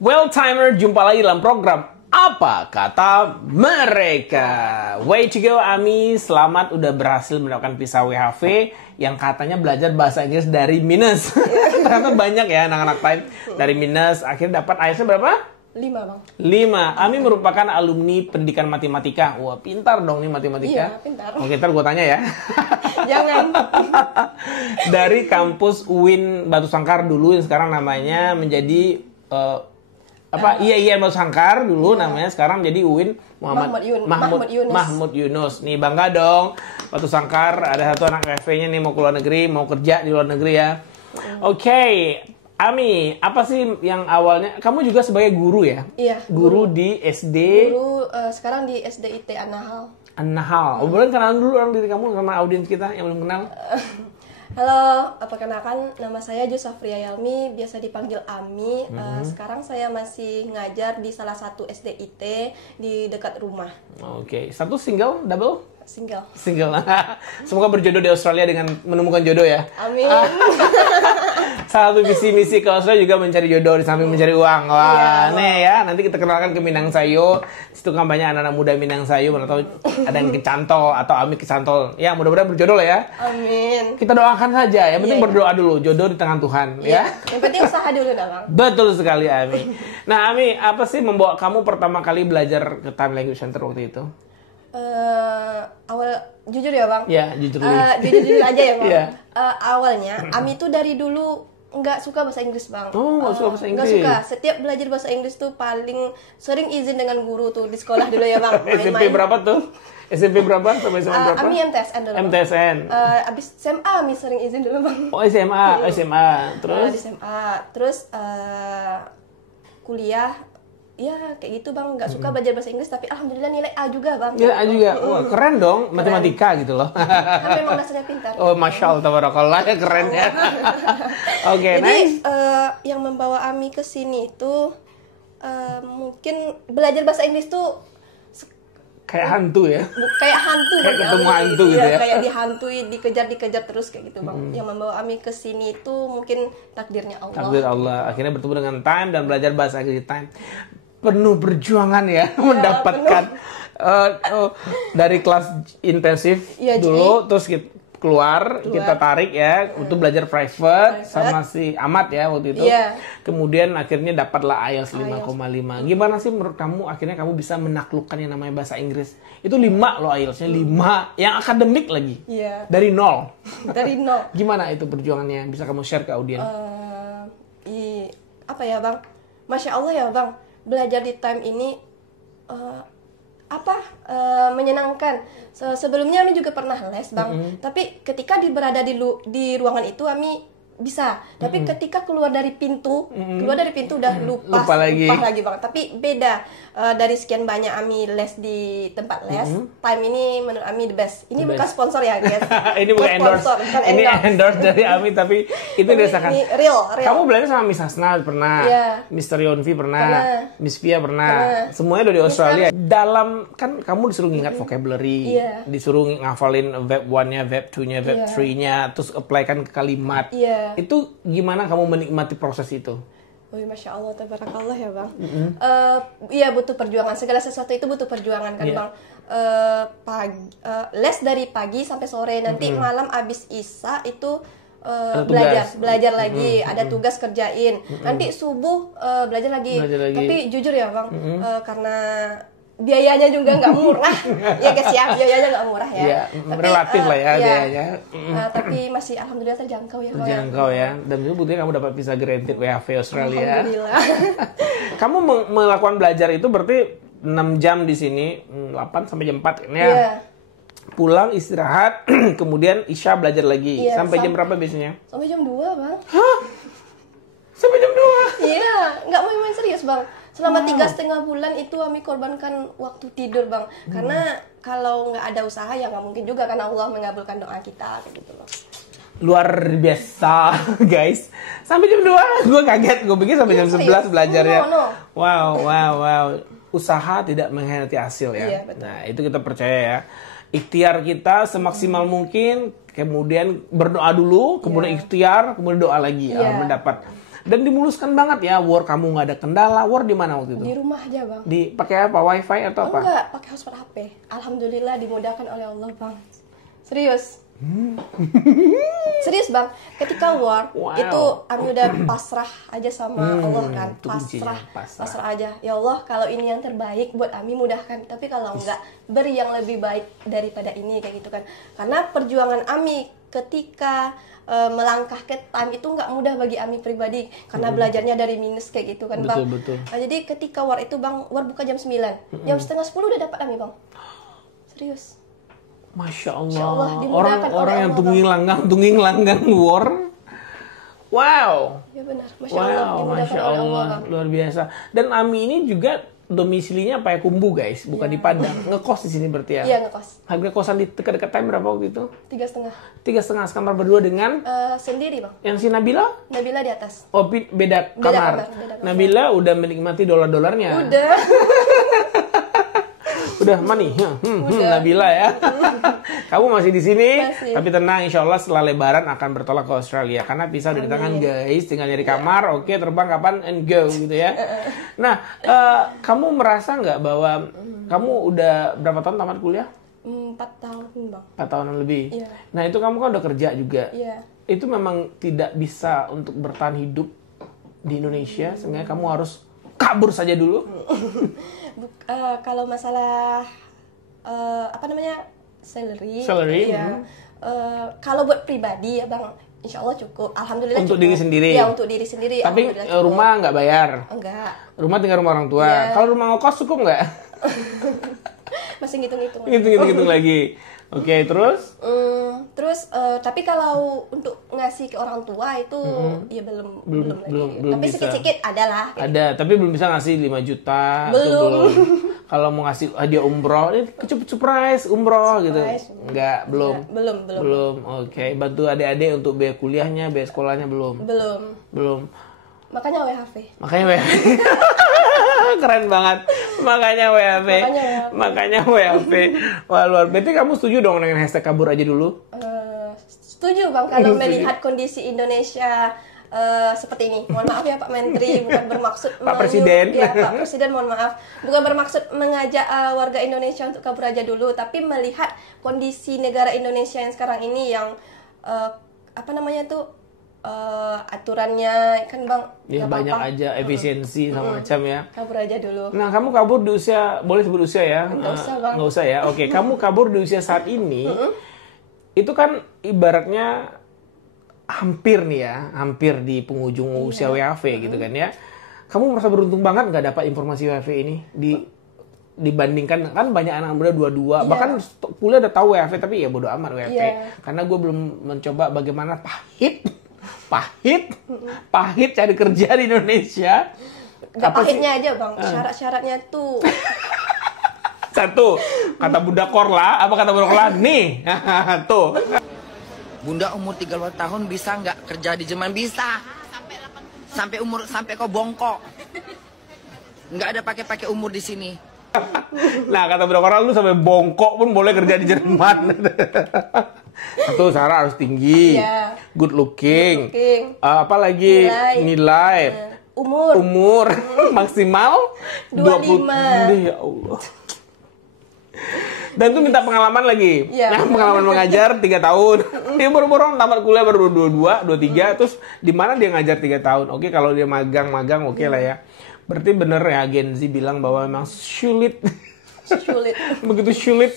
Well timer, jumpa lagi dalam program Apa Kata Mereka. Way to go Ami, selamat udah berhasil mendapatkan visa WHV yang katanya belajar bahasa Inggris dari minus. Ternyata banyak ya anak-anak time dari minus, akhirnya dapat IELTS berapa? 5 bang. 5. Ami merupakan alumni pendidikan matematika. Wah, pintar dong nih matematika. Iya, pintar. Oke, ntar gue tanya ya. Jangan. Dari kampus UIN Batu Sangkar dulu, yang sekarang namanya menjadi Batu Sangkar dulu namanya, sekarang jadi UIN Mahmud Yunus. Nih bangga dong, Batu Sangkar ada satu anak FV-nya nih mau keluar negeri, mau kerja di luar negeri ya. Oke. Ami, apa sih yang awalnya, kamu juga sebagai guru ya? Iya. Guru di SD? Guru sekarang di SDIT An-Nahal. An-Nahal. Boleh kenalan dulu orang diri kamu sama audiens kita yang belum kenal? Halo, perkenalkan nama saya Jusafria Yalmi, biasa dipanggil Ami. Sekarang saya masih ngajar di salah satu SDIT di dekat rumah. Oke. Satu single, double? Single. Semoga berjodoh di Australia dengan menemukan jodoh ya. Amin. Salah satu visi misi ke Australia juga mencari jodoh di samping mencari uang. Wah, nih ya, nanti kita kenalkan ke Minang Sayo. Situ kan banyak anak-anak muda Minang Sayo, mana tahu ada yang kecantol atau Ami kecantol. Ya, mudah-mudahan berjodoh lah ya. Amin. Kita doakan saja, yang penting berdoa dulu, jodoh di tangan Tuhan ya. Yang penting usaha dulu dah, Bang. Betul sekali Ami. Nah, Ami, apa sih membawa kamu pertama kali belajar ke Time Language Center waktu itu? Awal jujur ya bang. Ya jujur. Jujur aja ya bang. Yeah. Awalnya Ami tuh dari dulu nggak suka bahasa Inggris bang. Oh nggak suka bahasa Inggris. Nggak suka. Setiap belajar bahasa Inggris tuh paling sering izin dengan guru tuh di sekolah dulu ya bang. SMP berapa tuh? SMP berapa sampai SMA berapa? Ami MTSN dulu. MTSN. Abis SMA Ami sering izin dulu bang. Oh SMA. Terus? Di SMA. Terus kuliah. Ya kayak gitu bang, nggak suka belajar bahasa Inggris tapi alhamdulillah nilai A juga bang. Nilai A juga, wah keren dong, matematika gitu loh. Kan memang dasarnya pintar. Oh masya Allah, tabarakallah ya keren ya. Oke, Jadi nice. yang membawa Ami ke sini itu mungkin belajar bahasa Inggris tuh Kayak hantu ya. Kayak hantu Kayak ketemu hantu gitu ya. Kayak dihantui, dikejar terus kayak gitu bang. Yang membawa Ami ke sini itu mungkin takdirnya Allah. Takdir Allah, akhirnya bertemu dengan Time dan belajar bahasa Inggris di Time. Penuh perjuangan ya, mendapatkan dari kelas intensif ya, dulu, terus kita keluar, kita tarik ya untuk belajar private sama si Ahmad ya waktu itu. Yeah. Kemudian akhirnya dapatlah IELTS 5,5. Gimana sih menurut kamu akhirnya kamu bisa menaklukkan yang namanya bahasa Inggris? Itu 5 loh IELTS-nya, 5 yang akademik lagi. Yeah. Dari nol. Dari nol. Gimana itu perjuangannya? Bisa kamu share ke audiens? Apa ya bang? Masya Allah ya bang. Belajar di Time ini menyenangkan. Sebelumnya Ami juga pernah les bang, tapi ketika berada di ruangan itu Ami bisa, tapi ketika keluar dari pintu udah lupa lagi bang. Tapi beda dari sekian banyak Ami les di tempat les, Time ini menurut Ami the best. Ini bukan sponsor ya guys. Ini bukan endorse. Ini endorse dari Ami, tapi itu dirasakan. Ini real. Kamu belajar sama Miss Hasna pernah, Mr. Yonvi pernah, Miss Pia pernah. Semuanya udah di Australia. Dalam kan kamu disuruh ngingat vocabulary, disuruh ngafalin verb 1-nya, verb 2-nya, verb 3-nya, terus apply kan ke kalimat. Itu gimana kamu menikmati proses itu? Oh, Masya Allah, tabarakallah ya bang. Iya butuh perjuangan. Segala sesuatu itu butuh perjuangan kan bang. Les dari pagi sampai sore. Nanti malam abis Isya itu belajar lagi. Ada tugas kerjain. Nanti subuh belajar lagi. Tapi jujur ya bang, karena biayanya juga nggak murah. Ya guys ya, biayanya nggak murah ya. Iya, tapi, relatif lah ya biayanya. Tapi masih alhamdulillah terjangkau ya. Terjangkau ya. Dan itu buktinya kamu dapat visa granted WHV Australia. Alhamdulillah. Kamu melakukan belajar itu berarti 6 jam di sini, 8 sampai jam 4 ya. Pulang istirahat, kemudian Isya belajar lagi. Sampai jam berapa biasanya? Sampai jam 2 bang. Hah? Sampai jam 2? Iya, nggak main-main serius bang. Selama 3,5 bulan itu Ami korbankan waktu tidur bang. Karena kalau nggak ada usaha ya nggak mungkin juga, karena Allah mengabulkan doa kita kayak gitu loh. Luar biasa guys. Sampai jam 2? Gue kaget, gue pikir sampai jam 11 belajarnya. No. Wow. Usaha tidak mengkhianati hasil ya. Iya, betul. Nah itu kita percaya ya. Ikhtiar kita semaksimal mungkin, kemudian berdoa dulu, kemudian ikhtiar, kemudian doa lagi. Mendapat. Dan dimuluskan banget ya, War kamu nggak ada kendala. War di mana waktu itu? Di rumah aja bang. Di pakai apa? WiFi atau apa? Enggak, pakai hotspot HP. Alhamdulillah dimudahkan oleh Allah bang. Serius. Serius bang, ketika War itu Ami udah pasrah aja sama Allah kan, pasrah aja. Ya Allah, kalau ini yang terbaik buat Ami mudahkan. Tapi kalau enggak, beri yang lebih baik daripada ini kayak gitu kan. Karena perjuangan Ami ketika melangkah ke time itu nggak mudah bagi Ami pribadi karena belajarnya dari minus kayak gitu kan bang. Betul. Nah, jadi ketika War itu bang, War buka jam 9, jam setengah 10 udah dapat Ami bang. Serius. Masya Allah. Orang-orang yang tungging langgang War. Wow. Ya benar. Masya Allah. Luar biasa. Dan Ami ini juga domisilinya Payakumbuh guys, bukan di Padang. Ngekos di sini berarti ya? Iya, ngekos. Harga kosan di dekat-dekat time berapa waktu itu? 3,5. 3,5 kamar berdua dengan? Sendiri bang. Yang si Nabila? Nabila di atas. Oh, beda kamar. Nabila udah menikmati dolar-dolarnya. Udah. Udah money, Nabila ya. Kamu masih di sini, tapi tenang, insya Allah setelah Lebaran akan bertolak ke Australia karena visa udah di tangan guys, tinggal nyari kamar, oke, terbang kapan and go gitu ya. Nah, kamu merasa nggak bahwa kamu udah berapa tahun tamat kuliah? 4 tahun bang. 4 tahunan lebih. Iya. Nah itu kamu kan udah kerja juga. Iya. Itu memang tidak bisa untuk bertahan hidup di Indonesia, sehingga kamu harus kabur saja dulu. Kalau masalah salary ya, kalau buat pribadi ya bang, insya Allah cukup, alhamdulillah untuk cukup. diri sendiri. Ya untuk diri sendiri. Tapi rumah nggak bayar? Enggak. Rumah tinggal rumah orang tua. Yeah. Kalau rumah ngekos cukup nggak? Masih ngitung-ngitung. Ngitung lagi. Oke, terus? Tapi kalau untuk ngasih ke orang tua itu ya belum tapi bisa. Sedikit ada lah. Ada, tapi belum bisa ngasih 5 juta. Belum. Kalau mau ngasih hadiah umroh, ini surprise umroh gitu. Enggak, belum. Belum. Oke, bantu adik-adik untuk biaya kuliahnya, biaya sekolahnya belum. Belum. Makanya WHV. Keren banget. Makanya WHV. Wah, luar. Berarti kamu setuju dong dengan hashtag kabur aja dulu? Setuju bang, kalau melihat kondisi Indonesia seperti ini. Mohon maaf ya Pak Menteri, bukan bermaksud Pak Presiden. Ya Pak Presiden, mohon maaf, bukan bermaksud mengajak warga Indonesia untuk kabur aja dulu, tapi melihat kondisi negara Indonesia yang sekarang ini yang aturannya kan bang ya banyak aja efisiensi sama macam ya. Kabur aja dulu. Nah, kamu kabur di usia, boleh sebut usia ya? Nggak usah bang. Nggak usah ya. Oke, kamu kabur di usia saat ini itu kan ibaratnya hampir di penghujung usia WHV gitu kan ya. Kamu merasa beruntung banget nggak dapat informasi WHV ini dibandingkan kan banyak anak muda 22 bahkan kuliah udah tahu WHV tapi ya bodo amat WHV karena gue belum mencoba bagaimana pahit cari kerja di Indonesia. Gak pahitnya aja bang, syarat-syaratnya tuh. Satu, kata Bunda Korla, nih, tuh. Bunda umur 32 tahun bisa nggak kerja di Jerman? Bisa. Sampai kau bongkok. Nggak ada pakai umur di sini. Nah, kata Bunda Korla, lu sampai bongkok pun boleh kerja di Jerman. Satu, syarat harus tinggi, good looking. Apalagi nilai. Umur maksimal 25. Ya Allah. Dan tuh minta pengalaman lagi. Pengalaman mengajar 3 tahun. Dia baru tamat kuliah baru 22, 23. Terus di mana dia ngajar 3 tahun? Oke, kalau dia magang oke lah ya. Berarti bener ya Gen Z bilang bahwa memang sulit. Begitu sulit.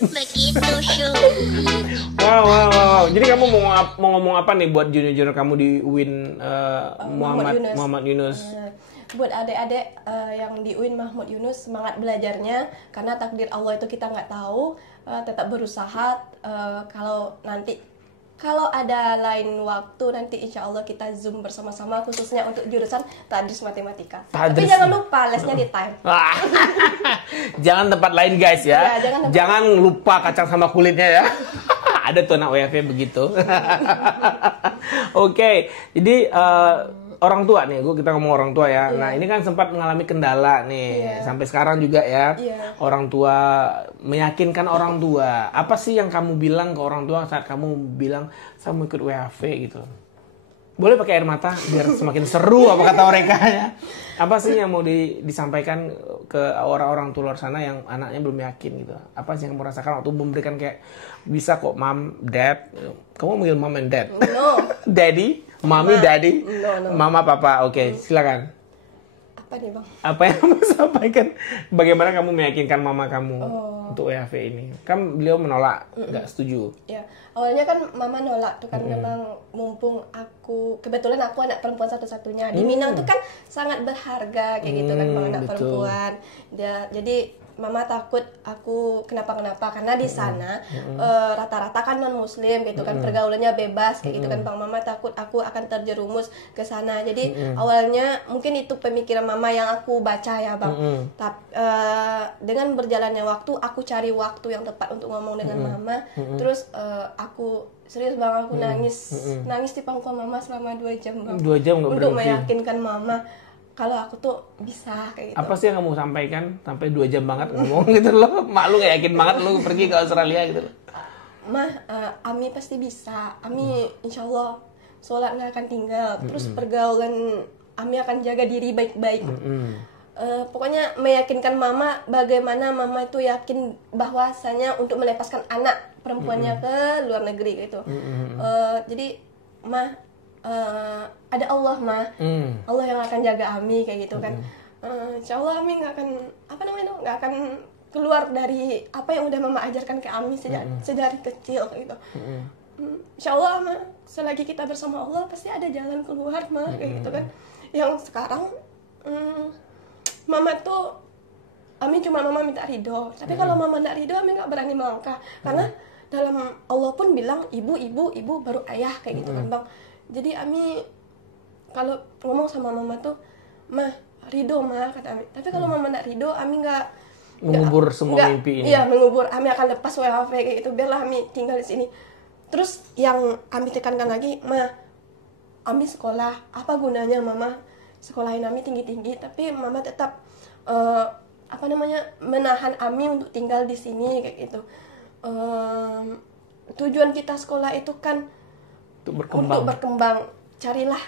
Wow. Jadi kamu mau ngomong apa nih buat junior kamu di UIN Muhammad Yunus? Buat adik-adik yang di UIN Muhammad Yunus, semangat belajarnya karena takdir Allah itu kita nggak tahu. Tetap berusaha. Kalau ada lain waktu nanti insya Allah kita Zoom bersama-sama khususnya untuk jurusan Tadris Matematika. Tapi jangan lupa lesnya di time. Jangan tempat lain guys ya. Jangan lupa kacang sama kulitnya ya. Ada tuh anak WFH begitu. Oke, jadi orang tua nih, kita ngomong orang tua ya. Nah, ini kan sempat mengalami kendala nih. Sampai sekarang juga ya. Orang tua, meyakinkan orang tua. Apa sih yang kamu bilang ke orang tua saat kamu bilang, saya mau ikut WHV gitu? Boleh pakai air mata biar semakin seru apa kata mereka ya. Apa sih yang mau disampaikan ke orang-orang tua luar sana yang anaknya belum yakin gitu? Apa sih yang kamu rasakan waktu memberikan kayak bisa kok mom, dad. Kamu manggil mom and dad? No. Daddy, mommy, daddy, no. mama, papa. Oke, silakan. Apa nih bang? Apa yang kamu sampaikan? Bagaimana kamu meyakinkan mama kamu untuk WHV ini? Kan beliau menolak, nggak setuju. Ya, awalnya kan mama nolak tuh kan memang mumpung kebetulan aku anak perempuan satu-satunya di Minang tuh kan sangat berharga kayak gitu kan bang, anak perempuan. Jadi mama takut aku kenapa-kenapa karena di sana rata-rata kan non muslim gitu kan, pergaulannya bebas kayak gitu kan bang. Mama takut aku akan terjerumus ke sana. Jadi awalnya mungkin itu pemikiran mama yang aku baca ya bang. Tapi dengan berjalannya waktu aku cari waktu yang tepat untuk ngomong dengan mama. Terus aku serius bang, aku nangis di pangkuan mama selama 2 jam bang. 2 jam nggak untuk berhenti. meyakinkan mama kalau aku tuh bisa kayak gitu. Apa sih yang kamu sampaikan sampai 2 jam banget ngomong gitu loh? Mak lu gak yakin banget lu pergi ke Australia gitu loh. Mah, Ami pasti bisa. Ami insya Allah sholat nggak akan tinggal. Terus pergaulan Ami akan jaga diri baik-baik. Pokoknya meyakinkan mama bagaimana mama itu yakin bahwasanya untuk melepaskan anak perempuannya ke luar negeri gitu. Jadi mah ada Allah mah, Allah yang akan jaga Ami kayak gitu kan. Insya Allah Ami nggak akan keluar dari apa yang udah mama ajarkan ke Ami sedari kecil kayak gitu. Insya Allah mah selagi kita bersama Allah pasti ada jalan keluar mah kayak gitu kan. Yang sekarang mama tuh Ami cuma mama minta ridho, tapi kalau mama nggak ridho Ami nggak berani melangkah karena dalam Allah pun bilang ibu baru ayah kayak gitu kan bang. Jadi Ami kalau ngomong sama mama tuh, mah ridho mah kata Ami. Tapi kalau mama nggak ridho, Ami nggak mengubur semua mimpi ini. Iya mengubur. Ami akan lepas WHV kayak gitu. Biarlah Ami tinggal di sini. Terus yang Ami tekankan lagi, mah Ami sekolah. Apa gunanya mama sekolahin Ami tinggi-tinggi, tapi mama tetap menahan Ami untuk tinggal di sini kayak gitu. Tujuan kita sekolah itu kan untuk berkembang. Carilah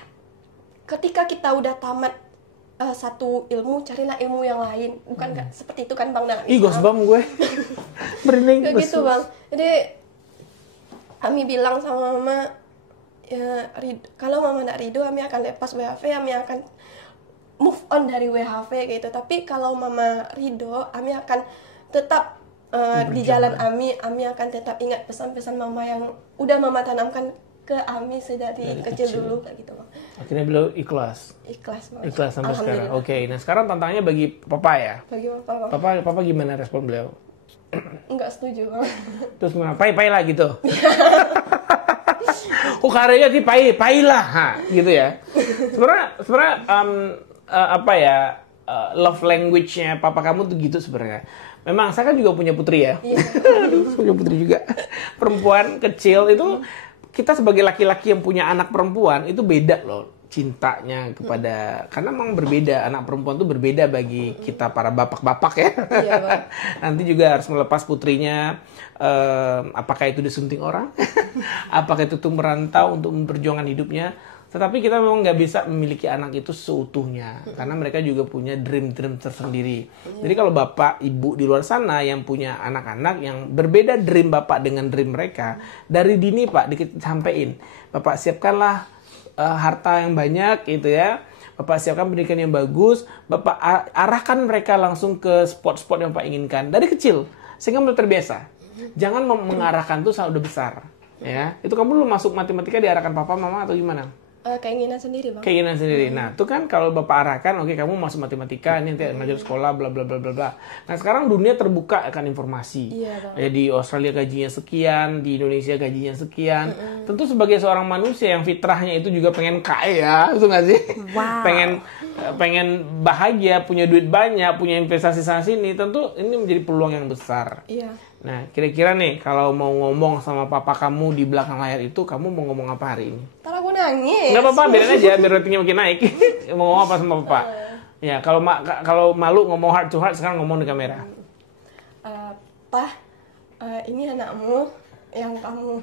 ketika kita udah tamat satu ilmu, carilah ilmu yang lain. Bukan seperti itu kan bang dalam Islam. Ih gosbam gue merinding. Kayak gitu bang. Jadi Ami bilang sama mama ya, kalau mama nak ridho Ami akan lepas WHV, Ami akan move on dari WHV gitu. Tapi kalau mama ridho, Ami akan tetap di jalan Ami akan tetap ingat pesan-pesan mama yang udah mama tanamkan ke Ami dari kecil dulu kayak gitu bang. Akhirnya beliau ikhlas Bang. Ikhlas sampai sekarang. Oke, nah sekarang tantangannya bagi papa ya. Bagi papa bang. Papa gimana respon beliau? Enggak setuju bang. Terus gimana? Pai lah gitu. Oh karyanya sih pai lah, gitu ya. Sebenarnya love language-nya papa kamu tuh gitu sebenarnya. Memang saya kan juga punya putri ya. Iya. Punya putri juga. Perempuan kecil itu kita sebagai laki-laki yang punya anak perempuan itu beda loh cintanya kepada, karena memang berbeda, anak perempuan tuh berbeda bagi kita para bapak-bapak ya. Iya, Bang. Nanti juga harus melepas putrinya, apakah itu disunting orang, apakah itu tuh merantau untuk memperjuangkan hidupnya. Tetapi kita memang nggak bisa memiliki anak itu seutuhnya, karena mereka juga punya dream tersendiri. Jadi kalau bapak, ibu di luar sana yang punya anak-anak yang berbeda dream bapak dengan dream mereka, dari dini pak disampaikan, bapak siapkanlah harta yang banyak gitu ya, bapak siapkan pendidikan yang bagus, bapak arahkan mereka langsung ke spot-spot yang bapak inginkan dari kecil, sehingga mereka terbiasa. Jangan mengarahkan tuh saat udah besar, ya. Itu kamu dulu masuk matematika diarahkan papa mama atau gimana? Keinginan sendiri bang. Keinginan sendiri. Nah, itu kan kalau bapak arahkan, oke kamu masuk matematika, ini nanti ngajar sekolah, bla bla bla bla bla. Nah, sekarang dunia terbuka akan informasi. Iya, bang. Ya, di Australia gajinya sekian, di Indonesia gajinya sekian. Tentu sebagai seorang manusia yang fitrahnya itu juga pengen kaya, itu nggak sih? Wow. pengen bahagia, punya duit banyak, punya investasi sana sini. Tentu ini menjadi peluang yang besar. Iya. Nah, kira-kira nih kalau mau ngomong sama papa kamu di belakang layar itu, kamu mau ngomong apa hari ini? Ntar aku nangis. Nggak apa-apa, biarin aja, biar ratingnya makin naik. Mau ngomong apa sama papa? Ya, kalau malu ngomong heart to heart, sekarang ngomong di kamera. Ini anakmu yang kamu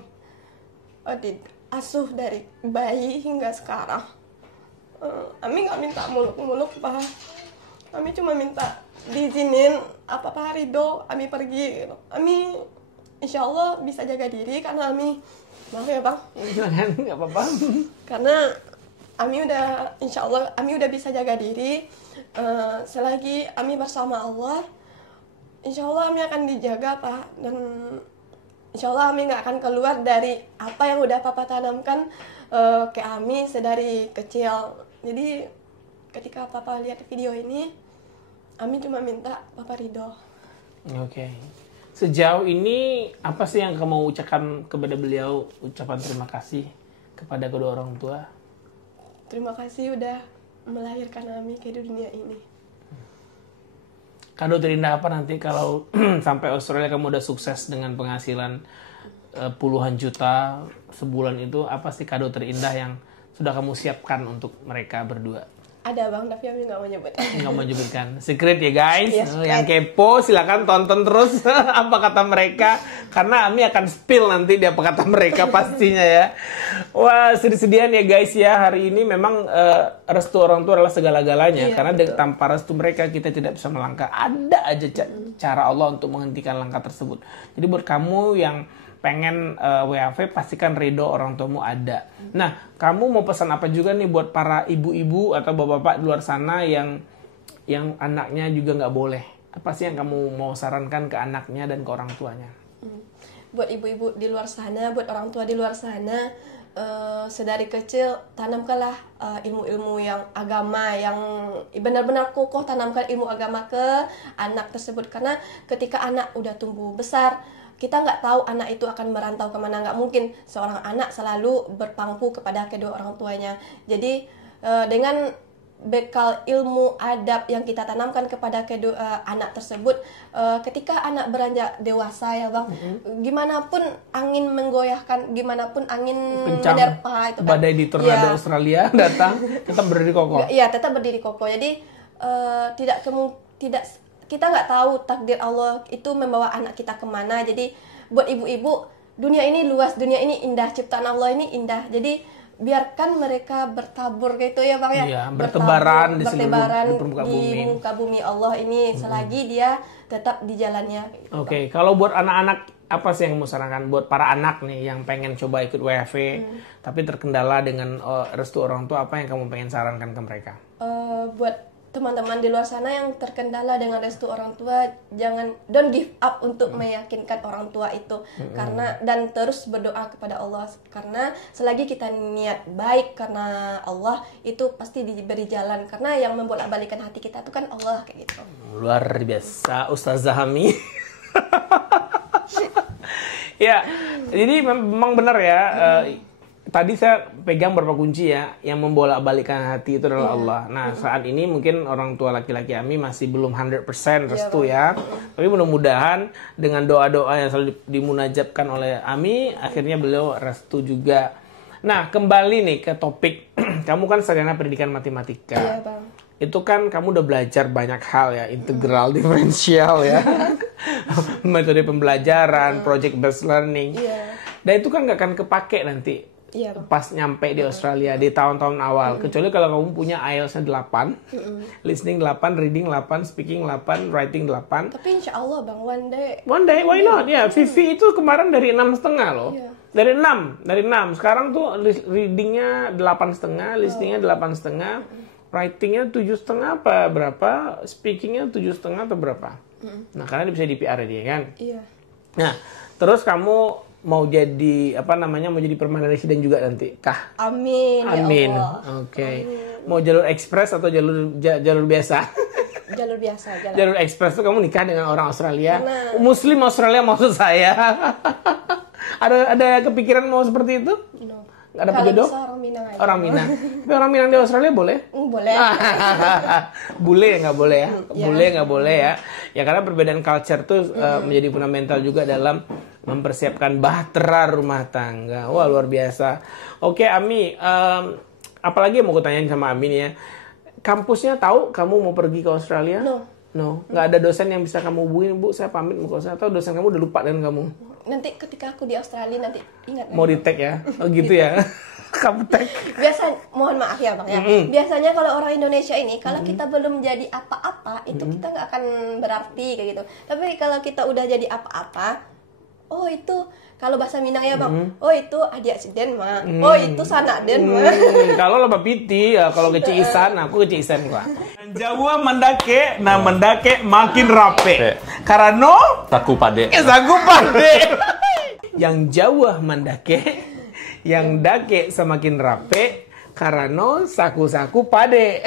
asuh dari bayi hingga sekarang. Ami nggak minta muluk-muluk, Pak. Ami cuma minta diizinin apa-apa ridho Ami pergi gitu. Ami insya Allah bisa jaga diri karena Ami, maaf ya Bang, Jangan, nggak apa-apa. karena Ami udah, insya Allah Ami udah bisa jaga diri. Selagi Ami bersama Allah, insya Allah Ami akan dijaga, Pak. Dan insya Allah Ami nggak akan keluar dari apa yang udah Papa tanamkan ke Ami sedari kecil. Jadi ketika Papa lihat video ini, Ami cuma minta Papa ridho. Oke. Sejauh ini apa sih yang kamu ucapkan kepada beliau, ucapan terima kasih kepada kedua orang tua? Terima kasih udah melahirkan Ami ke dunia ini. Kado terindah apa nanti kalau sampai Australia kamu udah sukses dengan penghasilan puluhan juta sebulan itu, apa sih kado terindah yang sudah kamu siapkan untuk mereka berdua? Ada Bang, tapi Ami nggak mau nyebutkan. Nggak mau nyebutkan. Secret ya guys. Yes, yang kepo silakan tonton terus apa kata mereka. Karena Ami akan spill nanti di apa kata mereka pastinya ya. Wah, sedih-sedihan ya guys ya. Hari ini memang restu orang tua adalah segala-galanya. Iya, karena tanpa restu mereka kita tidak bisa melangkah. Ada aja cara Allah untuk menghentikan langkah tersebut. Jadi buat kamu yang pengen WAV, pastikan ridho orang tuamu ada. Nah, kamu mau pesan apa juga nih buat para ibu-ibu atau bapak-bapak di luar sana yang anaknya juga nggak boleh? Apa sih yang kamu mau sarankan ke anaknya dan ke orang tuanya? Buat ibu-ibu di luar sana, buat orang tua di luar sana, sedari kecil tanamkanlah ilmu-ilmu yang agama, yang benar-benar kokoh. Tanamkan ilmu agama ke anak tersebut, karena ketika anak udah tumbuh besar, kita nggak tahu anak itu akan merantau kemana. Nggak mungkin seorang anak selalu berpangku kepada kedua orang tuanya. Jadi dengan bekal ilmu adab yang kita tanamkan kepada kedua anak tersebut, ketika anak beranjak dewasa ya Bang, gimana pun angin menggoyahkan, gimana pun angin menerpa itu kan, badai di tornado Australia datang, tetap berdiri kokoh. Iya, tetap berdiri kokoh. Jadi kita nggak tahu takdir Allah itu membawa anak kita kemana. Jadi buat ibu-ibu, dunia ini luas, dunia ini indah, ciptaan Allah ini indah. Jadi biarkan mereka bertabur gitu ya Bang ya. Iya, bertebaran di muka bumi Allah ini selagi dia tetap di jalannya. Gitu, Oke, kalau buat anak-anak apa sih yang kamu sarankan buat para anak nih yang pengen coba ikut WFV tapi terkendala dengan restu orang tua, apa yang kamu pengen sarankan ke mereka? Buat teman-teman di luar sana yang terkendala dengan restu orang tua, don't give up untuk meyakinkan orang tua itu, karena dan terus berdoa kepada Allah, karena selagi kita niat baik karena Allah, itu pasti diberi jalan, karena yang membolak-balikan hati kita itu kan Allah, kayak gitu. Luar biasa Ustazah Hami. Ya, jadi memang benar ya. Tadi saya pegang beberapa kunci ya, yang membolak-balikkan hati itu adalah Allah. Nah, saat ini mungkin orang tua laki-laki Ami masih belum 100% restu ya. Tapi mudah-mudahan dengan doa-doa yang selalu dimunajatkan oleh Ami, akhirnya beliau restu juga. Nah, kembali nih ke topik. Kamu kan sarjana pendidikan matematika. Iya, Bang. Itu kan kamu udah belajar banyak hal ya, integral, diferensial ya. Metode pembelajaran, project based learning. Dan itu kan nggak akan kepake nanti. Pas nyampe di Australia di tahun-tahun awal, kecuali kalau kamu punya IELTS-nya 8, listening 8, reading 8, speaking 8, writing 8. Tapi insya Allah Bang, one day, why not? Ya, Vivi itu kemarin dari 6,5 loh. Dari 6. Sekarang tuh readingnya 8,5, listeningnya 8,5, writingnya 7,5 apa berapa, speakingnya 7,5 atau berapa. Nah, karena dia bisa di PR dia kan. Nah, terus kamu mau jadi mau jadi permanent resident juga nanti kah? Amin. Amin. Ya Allah. Oke. Mau jalur ekspres atau jalur biasa? Jalur biasa. Jalur ekspres tuh kamu nikah dengan orang Australia, Muslim Australia maksud saya. ada kepikiran mau seperti itu? No. Gak ada pejodoh? Orang Minang aja. Orang Minang. Tapi orang Minang di Australia boleh? Boleh. Bule nggak boleh ya? Bule nggak boleh ya? Ya karena perbedaan culture tuh menjadi fundamental juga dalam mempersiapkan bahtera rumah tangga. Wah, luar biasa. Oke, Ami, apalagi yang mau aku tanyain sama Ami nih ya. Kampusnya tahu kamu mau pergi ke Australia? No. Nggak ada dosen yang bisa kamu hubungin, Bu, saya pamit mau ke Australia. Atau dosen kamu udah lupa dengan kamu? nanti ketika aku di Australia nanti ingat. Mau di tag ya? Oh gitu ya? Kamu tag. Biasa, mohon maaf ya Bang ya. Biasanya kalau orang Indonesia ini, kalau kita belum jadi apa-apa, itu kita nggak akan berarti kayak gitu. Tapi kalau kita udah jadi apa-apa, oh itu kalau bahasa Minang ya Bang, oh itu adik siden mah, oh itu sanak den mah. Kalau lo Piti, ya kalau kecil Isan, aku kecil Isan gua. Jawa mendake, nah mendake makin rapi. Karena Saku pade. saku pade. Yang Jawa mendake, yang dake semakin rapi. Karena saku-saku pade.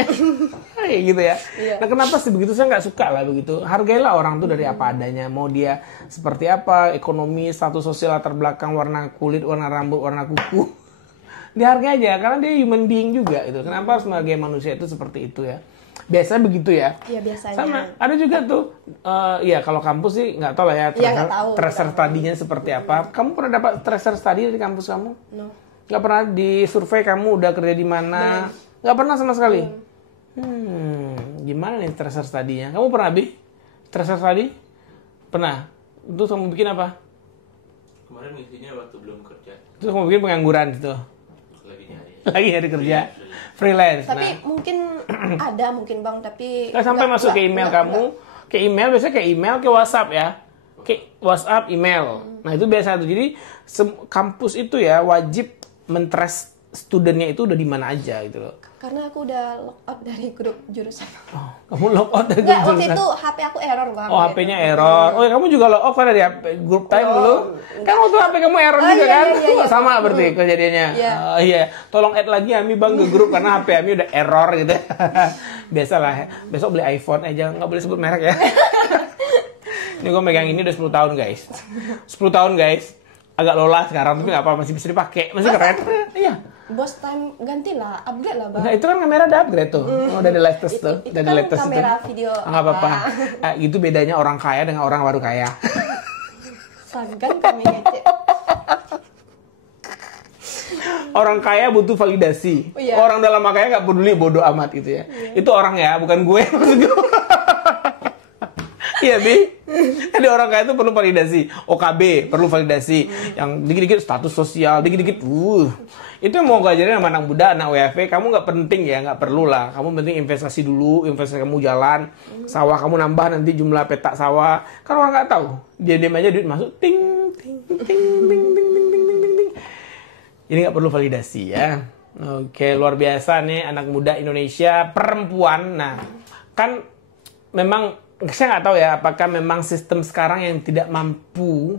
Kayak gitu ya. Nah kenapa sih begitu? Saya nggak suka lah begitu. Hargailah orang tuh dari apa adanya. Mau dia seperti apa, ekonomi, status sosial, latar belakang, warna kulit, warna rambut, warna kuku. Dihargai aja, karena dia human being juga gitu. Kenapa harus menghargai manusia itu seperti itu ya? Biasanya begitu ya. Iya biasanya. Sama, ada juga tuh, ya kalau kampus sih nggak tahu lah ya. Tracer study-nya seperti apa. Kamu pernah dapat tracer study di kampus kamu? No. Nggak pernah di survei kamu udah kerja di mana? Nggak pernah sama sekali? Gimana nih tracer study-nya? Kamu pernah, Bi? Tracer study? Pernah? Itu kamu bikin apa? Kemarin ngisinya waktu belum kerja. Itu kamu bikin pengangguran gitu? Lagi nyari kerja? Freelance? Tapi mungkin ada mungkin Bang, tapi... Nggak sampai masuk ke email kamu? Ke email, biasanya ke email, ke WhatsApp ya? Ke WhatsApp, email. Nah itu biasa tuh. Jadi kampus itu ya wajib men-trace studentnya itu udah di mana aja gitu loh. Karena aku udah lock out dari grup jurusan. Oh, kamu lock out dari grup jurusan? Waktu itu HP aku error Bang. Oh, HP-nya error. Oh, ya, kamu juga lock out kan dari grup time dulu? Kan waktu HP kamu error juga kan? Iya. Sama berarti kejadiannya. Oh iya, tolong add lagi Ami Bang ke grup karena HP Ami udah error gitu. Biasalah, besok beli iPhone aja, nggak boleh sebut merek ya. Ini gue megang ini udah 10 tahun guys. 10 tahun guys. Agak lola sekarang, tapi nggak apa, masih bisa dipakai. Masih keren. Iya. Bos time gantilah, upgrade lah Bang. Nah, itu kan kamera udah upgrade tuh. Oh, udah di latest tuh. Itu kan kamera video. Nggak apa-apa. Itu bedanya orang kaya dengan orang baru kaya. Sagan kami ngecek. Orang kaya butuh validasi. Oh, iya. Orang dalam kaya nggak peduli, bodoh amat gitu ya. Itu orang ya, bukan gue. Iya, Bi. Jadi orang kaya itu perlu validasi. OKB perlu validasi. Yang dikit-dikit status sosial, dikit-dikit itu yang mau gue ajarin sama anak muda, anak WFV, kamu nggak penting ya, nggak perlu lah. Kamu penting investasi dulu, investasi kamu jalan, sawah kamu nambah nanti jumlah petak sawah. Kan orang nggak tahu. Diam-diam aja duit masuk, ting, ting, ting, ting, ting, ting, ting, ting, ting. Jadi nggak perlu validasi ya. Oke, luar biasa nih anak muda Indonesia, perempuan. Nah, kan memang saya nggak tahu ya apakah memang sistem sekarang yang tidak mampu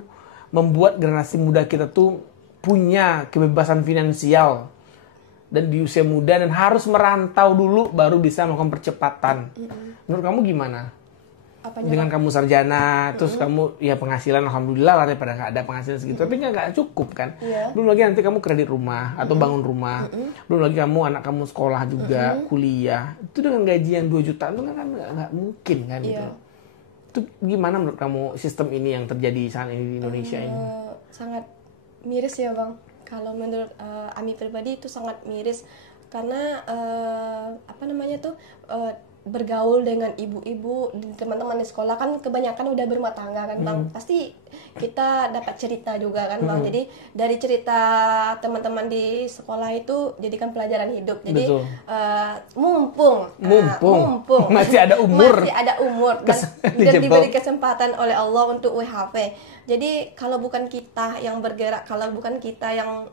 membuat generasi muda kita tuh punya kebebasan finansial dan di usia muda dan harus merantau dulu baru bisa melakukan percepatan. Menurut kamu gimana? Apanya? Dengan kamu sarjana, terus kamu ya penghasilan alhamdulillah lah daripada nggak ada penghasilan segitu, tapi nggak cukup kan? Belum lagi nanti kamu kredit rumah atau bangun rumah, belum lagi kamu anak kamu sekolah juga, kuliah, itu dengan gaji yang 2 juta itu kan nggak mungkin kan gitu. Itu gimana menurut kamu sistem ini yang terjadi saat ini di Indonesia ini? Sangat miris ya Bang. Kalau menurut Ami pribadi itu sangat miris karena apa namanya tuh bergaul dengan ibu-ibu, teman-teman di sekolah kan kebanyakan udah berumah tangga kan Bang. Pasti kita dapat cerita juga kan Bang. Jadi dari cerita teman-teman di sekolah itu jadikan pelajaran hidup. Jadi mumpung masih ada umur dan diberi kesempatan oleh Allah untuk WHV. Jadi kalau bukan kita yang bergerak, kalau bukan kita yang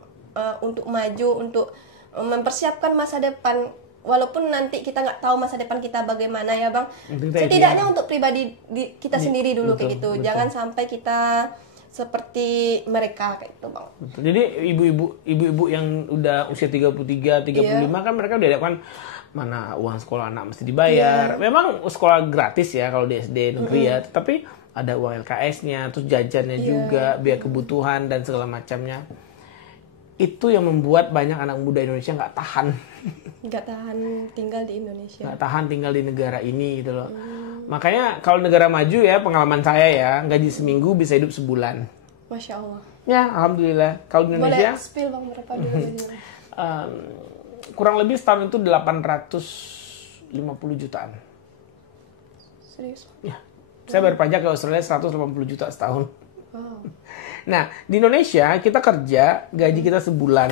untuk maju, untuk mempersiapkan masa depan, walaupun nanti kita nggak tahu masa depan kita bagaimana ya Bang, setidaknya untuk pribadi kita sendiri dulu kayak gitu. Jangan sampai kita seperti mereka kayak itu Bang. Jadi ibu-ibu yang udah usia 33, 35 kan mereka udah kan mana uang sekolah anak mesti dibayar. Memang sekolah gratis ya kalau di SD negeri ya, tapi ada uang LKS-nya, terus jajannya juga, biaya kebutuhan dan segala macamnya. Itu yang membuat banyak anak muda Indonesia nggak tahan tinggal di Indonesia, nggak tahan tinggal di negara ini gitu loh. Makanya kalau negara maju ya, pengalaman saya ya, gaji seminggu bisa hidup sebulan. Masya Allah ya, alhamdulillah. Kalau di Indonesia boleh spill Bang berapa dulu? Kurang lebih setahun itu 850 jutaan. Serius? Ya, saya bayar pajak ke Australia 180 juta setahun. Wow. Nah, di Indonesia kita kerja, gaji kita sebulan.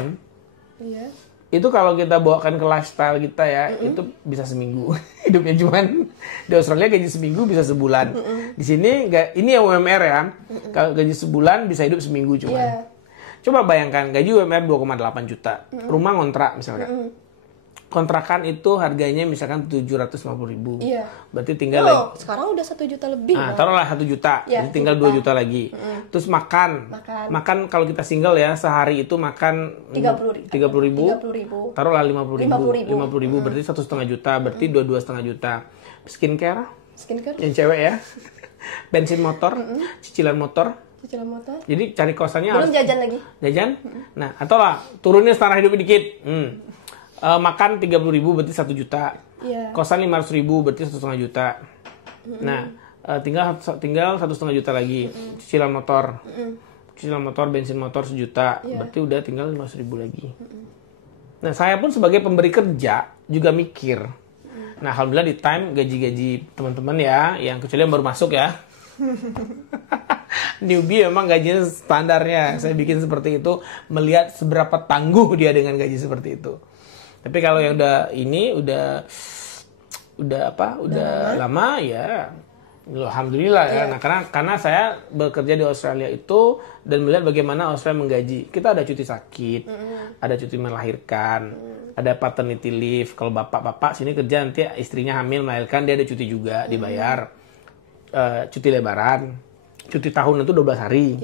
Iya. Itu kalau kita bawakan ke lifestyle kita ya, itu bisa seminggu. Hidupnya cuman di Australia gaji seminggu bisa sebulan. Di sini ini ya UMR ya. Kalau gaji sebulan bisa hidup seminggu cuman. Yeah. Coba bayangkan gaji UMR 2,8 juta. Rumah ngontrak misalkan. Kontrakan itu harganya misalkan 750.000. Iya. Berarti tinggal sekarang udah 1 juta lebih. Nah, taruhlah 1 juta. Ya, jadi tinggal 2 juta lagi. Terus makan. Makan kalau kita single ya, sehari itu makan 30.000. Taruhlah 50.000. Berarti 1,5 juta. Berarti 2,5 juta. Skincare. Yang cewek ya. Bensin motor, cicilan motor. Jadi cari kosannya belum jajan lagi. Jajan? Nah, atau lah turunnya standar hidup dikit. Makan 30.000 berarti 1 juta. Yeah. Kosan 500.000 berarti 1,5 juta. Nah, tinggal 1,5 juta lagi. Cicilan motor. Cicilan motor, bensin motor 1 juta. Yeah. Berarti udah tinggal 500.000 lagi. Nah, saya pun sebagai pemberi kerja juga mikir. Nah, alhamdulillah di time gaji-gaji teman-teman ya, yang kecuali yang baru masuk ya. Newbie memang gajinya standarnya. Saya bikin seperti itu melihat seberapa tangguh dia dengan gaji seperti itu. Tapi kalau yang udah lama ya, alhamdulillah ya. Nah, karena saya bekerja di Australia itu dan melihat bagaimana Australia menggaji. Kita ada cuti sakit, ada cuti melahirkan, ada paternity leave. Kalau bapak-bapak sini kerja nanti istrinya hamil melahirkan, dia ada cuti juga dibayar. Cuti lebaran, cuti tahun itu 12 hari.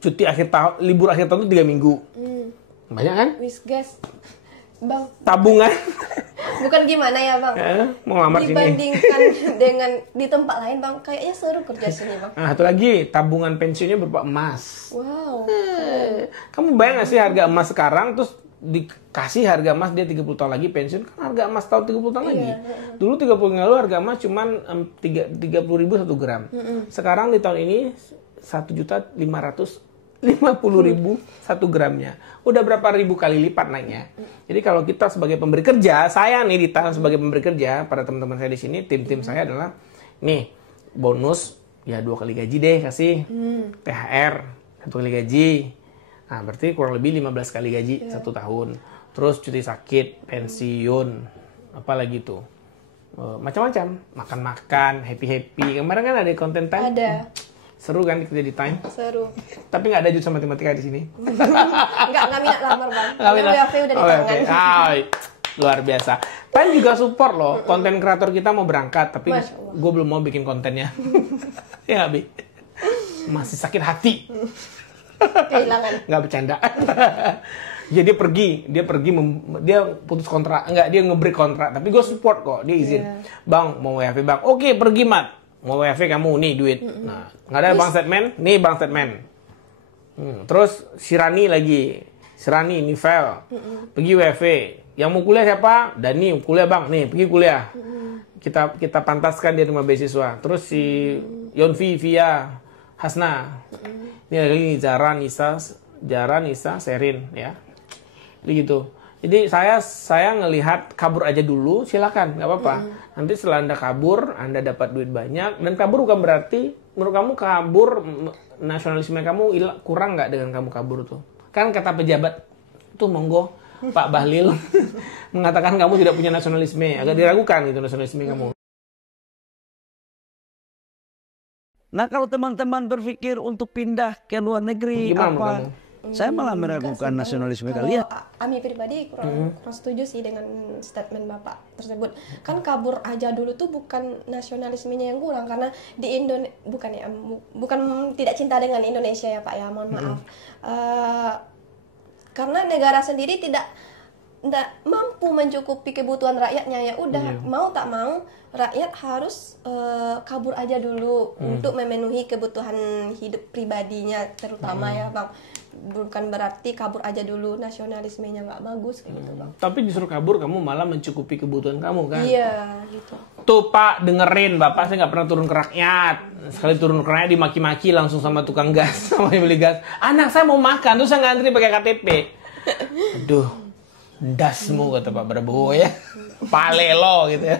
Cuti akhir tahun, libur akhir tahun itu 3 minggu. Banyak kan? Wisgas. Bang, tabungan bukan gimana ya Bang, mau ngelamar dibandingkan dengan di tempat lain Bang, kayaknya seru kerja sini Bang. Nah, satu lagi, tabungan pensiunnya berupa emas. Wow. Kamu bayang gak sih harga emas sekarang terus dikasih harga emas dia 30 tahun lagi pensiun, kan harga emas tahun 30 tahun lagi. Dulu 30 tahun lalu harga emas cuman 30.000 1 gram. Sekarang di tahun ini 1.550.000 1 gramnya. Udah berapa ribu kali lipat naiknya. Jadi kalau kita sebagai pemberi kerja, saya nih Dita sebagai pemberi kerja, pada teman-teman saya di sini, tim-tim saya adalah nih bonus ya 2 kali gaji deh kasih. THR 1 kali gaji. Nah, berarti kurang lebih 15 kali gaji 1 tahun. Terus cuti sakit, pensiun, apa lagi tuh? Macam-macam, makan-makan, happy-happy. Kemarin kan ada konten time. Ada. Seru kan kerja di time? Seru. Tapi nggak ada jurusan matematika di sini. nggak minat lamar Bang. WAV udah di tangan. Luar biasa. Time juga support loh. Konten kreator kita mau berangkat, tapi gue belum mau bikin kontennya. Ya nggak, Bi? Masih sakit hati. Kehilangan. Nggak bercanda. Ya dia putus kontrak. Enggak, dia nge-break kontrak. Tapi gue support kok, dia izin. Bang, mau WAV Bang. Oke, pergi Mat. Mau WAV kamu, nih duit. Nah, nggak ada Bang Statement, nih Bang Statement. Terus Sirani lagi. Sirani, Nivel. Pergi WAV. Yang mau kuliah siapa? Dani, kuliah Bang. Nih, pergi kuliah. Kita pantaskan dia terima beasiswa. Terus si Yonvi, Via, Hasna. Ini lagi Jara, Nisa, Serin ya. Begitu. Jadi saya ngelihat kabur aja dulu, silakan, nggak apa-apa. Nanti setelah Anda kabur, Anda dapat duit banyak. Dan kabur bukan berarti, menurut kamu kabur, nasionalisme kamu kurang nggak dengan kamu kabur tuh? Kan kata pejabat, tuh monggo Pak Bahlil mengatakan kamu tidak punya nasionalisme. Agak diragukan itu nasionalisme kamu. Nah, kalau teman-teman berpikir untuk pindah ke luar negeri, gimana saya malah meragukan nasionalisme kalian. Ami pribadi kurang setuju sih dengan statement Bapak tersebut. Kan kabur aja dulu tuh bukan nasionalismenya yang kurang, karena di bukan tidak cinta dengan Indonesia ya Pak ya, mohon maaf. Karena negara sendiri tidak mampu mencukupi kebutuhan rakyatnya, ya udah mau tak mau rakyat harus kabur aja dulu untuk memenuhi kebutuhan hidup pribadinya terutama ya Bang. Bukan berarti kabur aja dulu nasionalismenya nggak bagus kayak gitu Bang. Tapi justru kabur kamu malah mencukupi kebutuhan kamu kan? Iya gitu. Tuh Pak, dengerin, Bapak saya nggak pernah turun ke rakyat. Sekali turun ke rakyat dimaki-maki langsung sama tukang gas, sama yang beli gas. Anak saya mau makan, terus saya ngantri pakai KTP. Aduh, dasmu kata Pak Prabowo ya. Palelo gitu ya.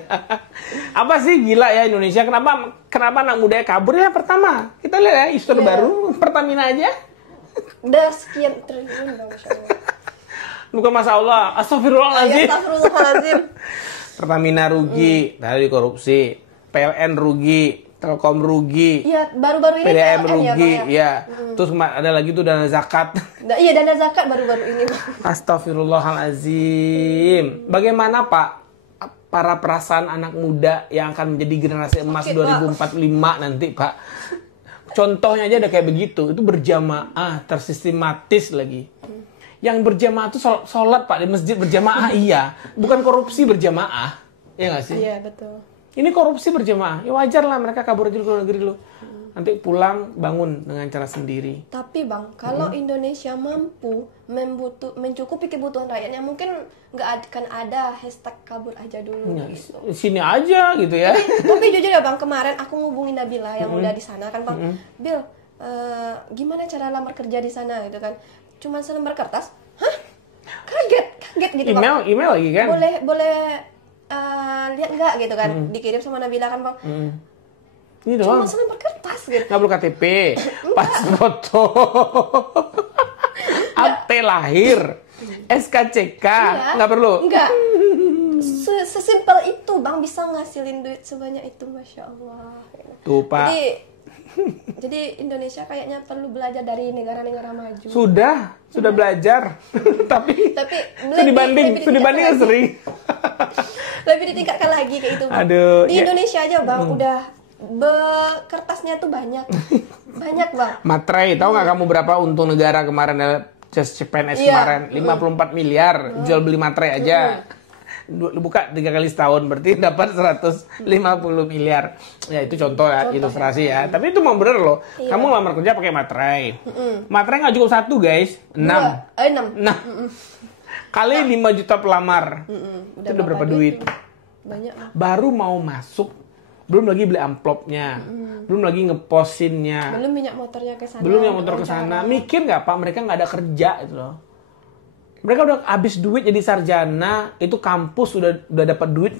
Apa sih gila ya Indonesia, kenapa anak mudanya kabur ya? Pertama, kita lihat ya isu terbaru Pertamina aja. Udah sekian triliun Bang, Masya Allah. Bukan Masya Allah, astagfirullahaladzim. Astagfirullahaladzim. Pertamina rugi, tadi korupsi. PLN rugi, Telkom rugi. Iya, baru-baru ini PDM PLN rugi, ya, Bang, ya. Terus ada lagi tuh dana zakat. Iya, dana zakat baru-baru ini. Astagfirullahaladzim. Bagaimana Pak para perasaan anak muda yang akan menjadi generasi emas 2045 nanti Pak? Contohnya aja ada kayak begitu. Itu berjamaah, tersistematis lagi. Yang berjamaah itu sholat Pak di masjid berjamaah iya. Bukan korupsi berjamaah. Iya nggak sih? Iya, betul. Ini korupsi berjamaah. Ya wajar lah mereka kabur aja ke luar negeri lu. Nanti pulang bangun dengan cara sendiri. Tapi Bang, kalau Indonesia mampu mencukupi kebutuhan rakyatnya, mungkin nggak akan ada hashtag kabur aja dulu. Ya, gitu. sini aja gitu ya. Tapi jujur ya Bang, kemarin aku ngubungin Nabila yang udah di sana kan Bang. Bil, gimana cara lamar kerja di sana gitu kan? Cuman selembar kertas? Hah? Kaget gitu Bang. Email lagi kan? Boleh lihat nggak gitu kan? Dikirim sama Nabila kan Bang. Ini doang. Cuma selembar kertas gitu. Nggak perlu KTP, pas foto, akte lahir, SKCK, nggak perlu. Enggak. Sesimpel itu Bang, bisa ngasilin duit sebanyak itu, Masya Allah. Tuh Pak. Jadi Indonesia kayaknya perlu belajar dari negara-negara maju. Sudah belajar. tapi lebih dibanding sering. Lebih ditingkatkan lagi kayak itu. Bang. Aduh. Di Indonesia aja Bang, udah kertasnya tuh banyak. Banyak Bang. Materai, tahu nggak kamu berapa untung negara kemarin Just CPNS kemarin? 54 miliar jual beli materai aja. Buka 3 kali setahun berarti dapat 150 miliar. Ya itu contoh ya, ilustrasi ya. Tapi itu mau bener loh. Iya. Kamu lamar kerja pakai materai. Materai nggak cukup 1 guys, 6. 6. Kali 5 juta pelamar. Itu udah berapa duit? Banyak. Baru mau masuk, belum lagi beli amplopnya, belum lagi ngeposinnya, belum minyak motornya ke sana. Mikir nggak Pak, mereka nggak ada kerja itu loh. Mereka udah habis duit jadi sarjana, itu kampus udah dapat duit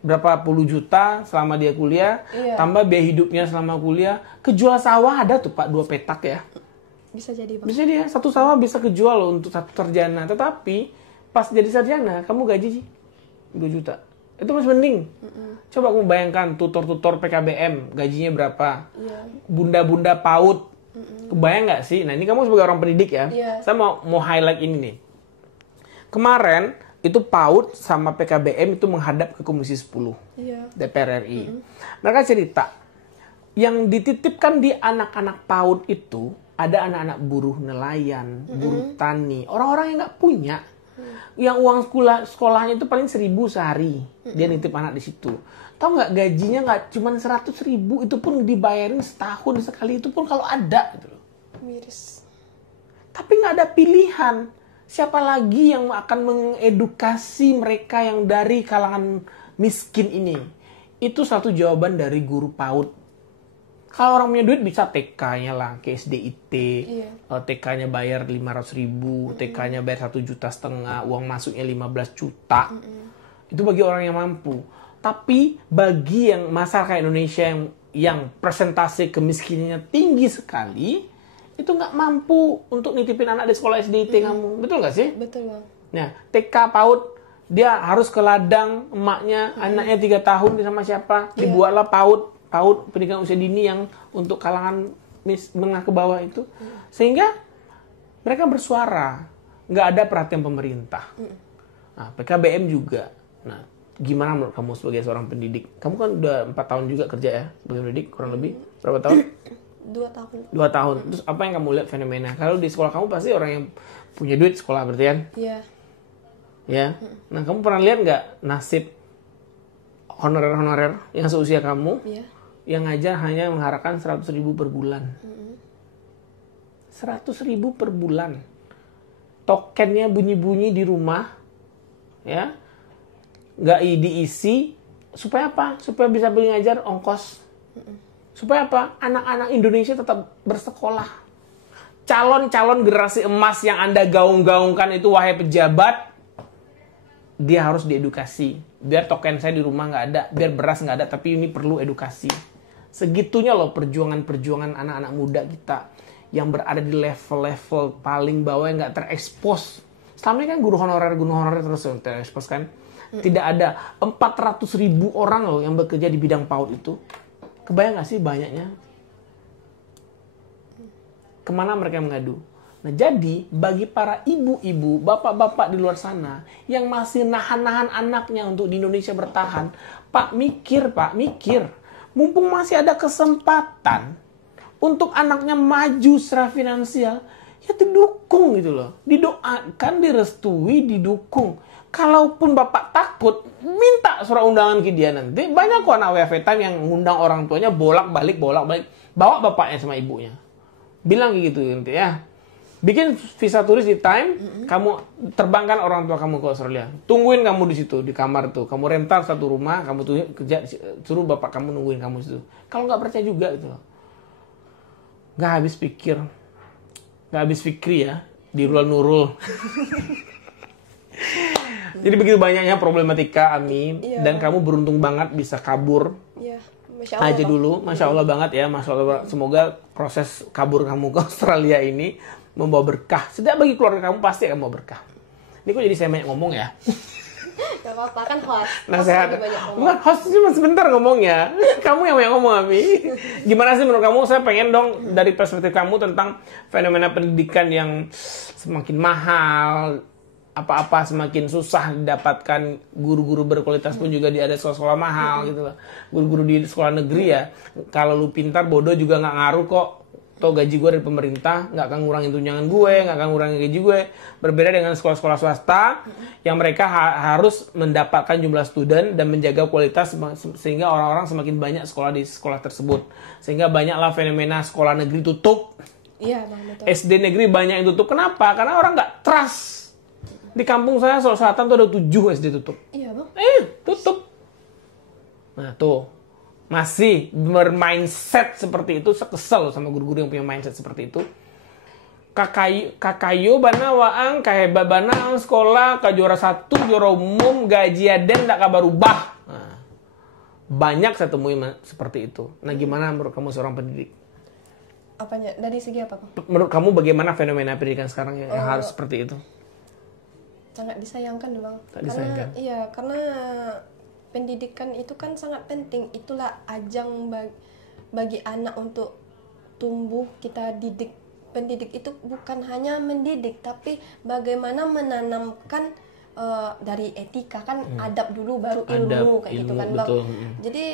berapa puluh juta selama dia kuliah, tambah biaya hidupnya selama kuliah. Kejual sawah ada tuh Pak 2 petak ya. Bisa jadi Bang. Bisa dia, 1 sawah bisa kejual loh untuk 1 sarjana. Tetapi pas jadi sarjana, kamu gaji 2 juta. Itu masih mending. Coba kamu bayangkan tutor-tutor PKBM, gajinya berapa? Bunda-bunda PAUD. Kebayang nggak sih? Nah ini kamu sebagai orang pendidik ya. Saya mau highlight ini nih. Kemarin itu PAUD sama PKBM itu menghadap ke Komisi 10 DPR RI. Mereka cerita, yang dititipkan di anak-anak PAUD itu ada anak-anak buruh nelayan, buruh tani, orang-orang yang nggak punya. Yang uang sekolahnya itu paling 1.000 sehari. Dia nitip anak di situ. Tahu nggak gajinya nggak cuma 100.000, itu pun dibayarin setahun sekali, itu pun kalau ada gitu loh. Miris. Tapi nggak ada pilihan. Siapa lagi yang akan mengedukasi mereka yang dari kalangan miskin ini? Itu satu jawaban dari guru PAUD. Kalau orang punya duit bisa TK-nya lah, ke SDIT, TK-nya bayar 500.000, TK-nya bayar 1,5 juta, uang masuknya 15 juta. Itu bagi orang yang mampu. Tapi bagi yang masyarakat Indonesia yang persentase kemiskinannya tinggi sekali, itu nggak mampu untuk nitipin anak di sekolah SDIT kamu. Betul nggak sih? Betul Bang. Nah, TK PAUD, dia harus ke ladang emaknya, anaknya 3 tahun sama siapa, dibuatlah PAUD pendidikan usia dini yang untuk kalangan menengah ke bawah itu. Sehingga mereka bersuara, nggak ada perhatian pemerintah. Nah, PKBM juga. Nah, gimana menurut kamu sebagai seorang pendidik? Kamu kan udah 4 tahun juga kerja ya sebagai pendidik, kurang lebih berapa tahun? 2 tahun. 2 tahun. Terus apa yang kamu lihat fenomena? Kalau di sekolah kamu pasti orang yang punya duit sekolah berarti kan? Iya. Ya. Nah, kamu pernah lihat nggak nasib honorer-honorer yang seusia kamu? Iya. Yang ngajar hanya mengharapkan 100.000 per bulan. 100.000 per bulan. Tokennya bunyi-bunyi di rumah, ya, nggak diisi. Supaya apa? Supaya bisa beli ngajar ongkos. Supaya apa? Anak-anak Indonesia tetap bersekolah. Calon-calon generasi emas yang Anda gaung-gaungkan itu, wahai pejabat, dia harus diedukasi. Biar token saya di rumah nggak ada, biar beras nggak ada, tapi ini perlu edukasi. Segitunya loh perjuangan anak-anak muda kita yang berada di level-level paling bawah yang nggak terekspos. Selama ini kan guru honorer terus yang terekspos kan. Tidak ada 400.000 orang loh yang bekerja di bidang PAUD itu. Kebayang nggak sih banyaknya? Kemana mereka mengadu? Nah, jadi bagi para ibu-ibu, bapak-bapak di luar sana yang masih nahan-nahan anaknya untuk di Indonesia bertahan, Pak, mikir. Mumpung masih ada kesempatan untuk anaknya maju secara finansial, ya didukung gitu loh. Didoakan, direstui, didukung. Kalaupun bapak takut, minta surat undangan ke dia nanti. Banyak kok anak WFH Time yang ngundang orang tuanya bolak-balik. Bawa bapaknya sama ibunya. Bilang gitu nanti ya. Bikin visa turis di Time, kamu terbangkan orang tua kamu ke Australia. Tungguin kamu di situ, di kamar tuh. Kamu rental satu rumah, kamu tuh kerja, suruh bapak kamu nungguin kamu di situ. Kalau nggak percaya juga gitu. Nggak habis pikir ya, di Nurul. Jadi begitu banyaknya problematika, Ami. Iya. Dan kamu beruntung banget bisa kabur. Iya. Masya Allah, aja dulu. Masya Allah banget ya. Masya Allah. Semoga proses kabur kamu ke Australia ini membawa berkah. Setiap bagi keluarga kamu pasti akan membawa berkah. Ini kok jadi saya banyak ngomong ya? Gak apa-apa, kan host. Nasihat. Bukan host, cuma sebentar ngomongnya. Kamu yang banyak ngomong, Ami. Gimana sih menurut kamu? Saya pengen dong dari perspektif kamu tentang fenomena pendidikan yang semakin mahal, apa-apa semakin susah didapatkan. Guru-guru berkualitas pun juga ada sekolah-sekolah mahal gitu loh. Guru-guru di sekolah negeri ya, kalau lu pintar, bodoh juga nggak ngaruh kok. Toh gaji gue dari pemerintah nggak akan ngurangin tunjangan gue, nggak akan ngurangin gaji gue. Berbeda dengan sekolah-sekolah swasta yang mereka harus mendapatkan jumlah student dan menjaga kualitas sehingga orang-orang semakin banyak sekolah di sekolah tersebut. Sehingga banyaklah fenomena sekolah negeri tutup. Iya, Bang, betul. SD negeri banyak yang tutup. Kenapa? Karena orang nggak trust. Di kampung saya, Sulawesi Selatan tuh ada 7 SD tutup. Iya, Bang. Tutup. Nah, tuh. Masih bermindset seperti itu. Saya kesel sama guru-guru yang punya mindset seperti itu. Kakayo bana waang, kahebat bana ang sekolah, juara 1, juara umum, gaji aden tak kabar ubah. Nah, banyak saya temui seperti itu. Nah, gimana menurut kamu seorang pendidik? Apanya? Dari segi apa, Pak? Menurut kamu bagaimana fenomena pendidikan sekarang yang harus seperti itu? Sangat disayangkan, Bang. Disayangkan. Karena pendidikan itu kan sangat penting. Itulah ajang bagi anak untuk tumbuh. Kita didik. Pendidik itu bukan hanya mendidik, tapi bagaimana menanamkan dari etika kan, adab dulu baru ilmu kayak gitu kan, Bang. Jadi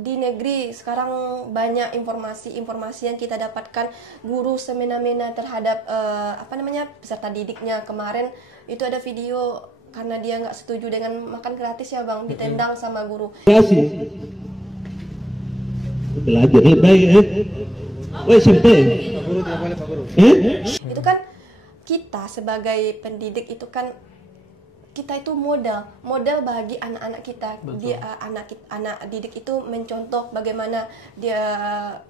di negeri sekarang banyak informasi yang kita dapatkan. Guru semena-mena terhadap peserta didiknya. Kemarin itu ada video karena dia nggak setuju dengan makan gratis ya, Bang, ditendang sama guru. Belajar baik sampai. Itu kan kita sebagai pendidik itu kan kita itu model bagi anak-anak kita. Dia anak didik itu mencontoh bagaimana dia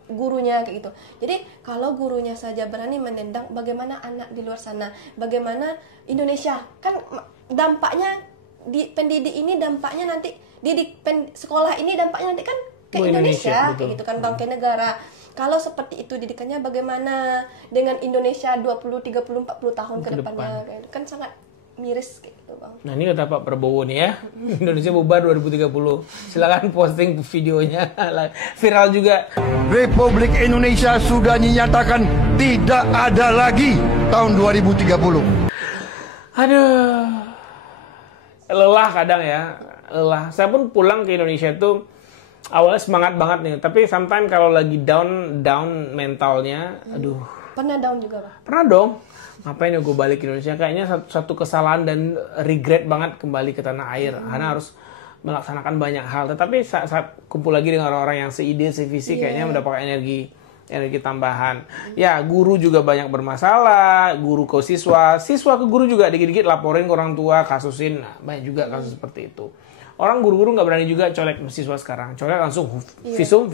gurunya kayak gitu. Jadi kalau gurunya saja berani menendang, bagaimana anak di luar sana? Bagaimana Indonesia? Kan dampaknya di pendidik ini, dampaknya nanti sekolah ini dampaknya nanti kan ke Indonesia kayak gitu kan, Bang, ke negara. Kalau seperti itu didikannya, bagaimana dengan Indonesia 20, 30, 40 tahun ke depannya? Kan sangat miris kayak gitu, Bang. Nah, ini kata Pak Prabowo nih ya. Indonesia bubar 2030. Silakan posting videonya. Viral juga. Republik Indonesia sudah dinyatakan tidak ada lagi tahun 2030. Aduh. Lelah kadang ya. Lelah. Saya pun pulang ke Indonesia itu awalnya semangat banget nih, tapi sometimes kalau lagi down mentalnya, aduh. Pernah down juga, Bang? Pernah dong. Ngapain ya gue balik ke Indonesia? Kayaknya satu kesalahan dan regret banget kembali ke tanah air. Karena harus melaksanakan banyak hal. Tetapi saat kumpul lagi dengan orang-orang yang seide, sevisi, kayaknya mendapatkan energi tambahan. Ya, guru juga banyak bermasalah. Guru ke siswa ke guru juga dikit-dikit laporin ke orang tua, kasusin. Nah, banyak juga kasus seperti itu. Orang guru-guru nggak berani juga colek siswa sekarang. Colek langsung visum.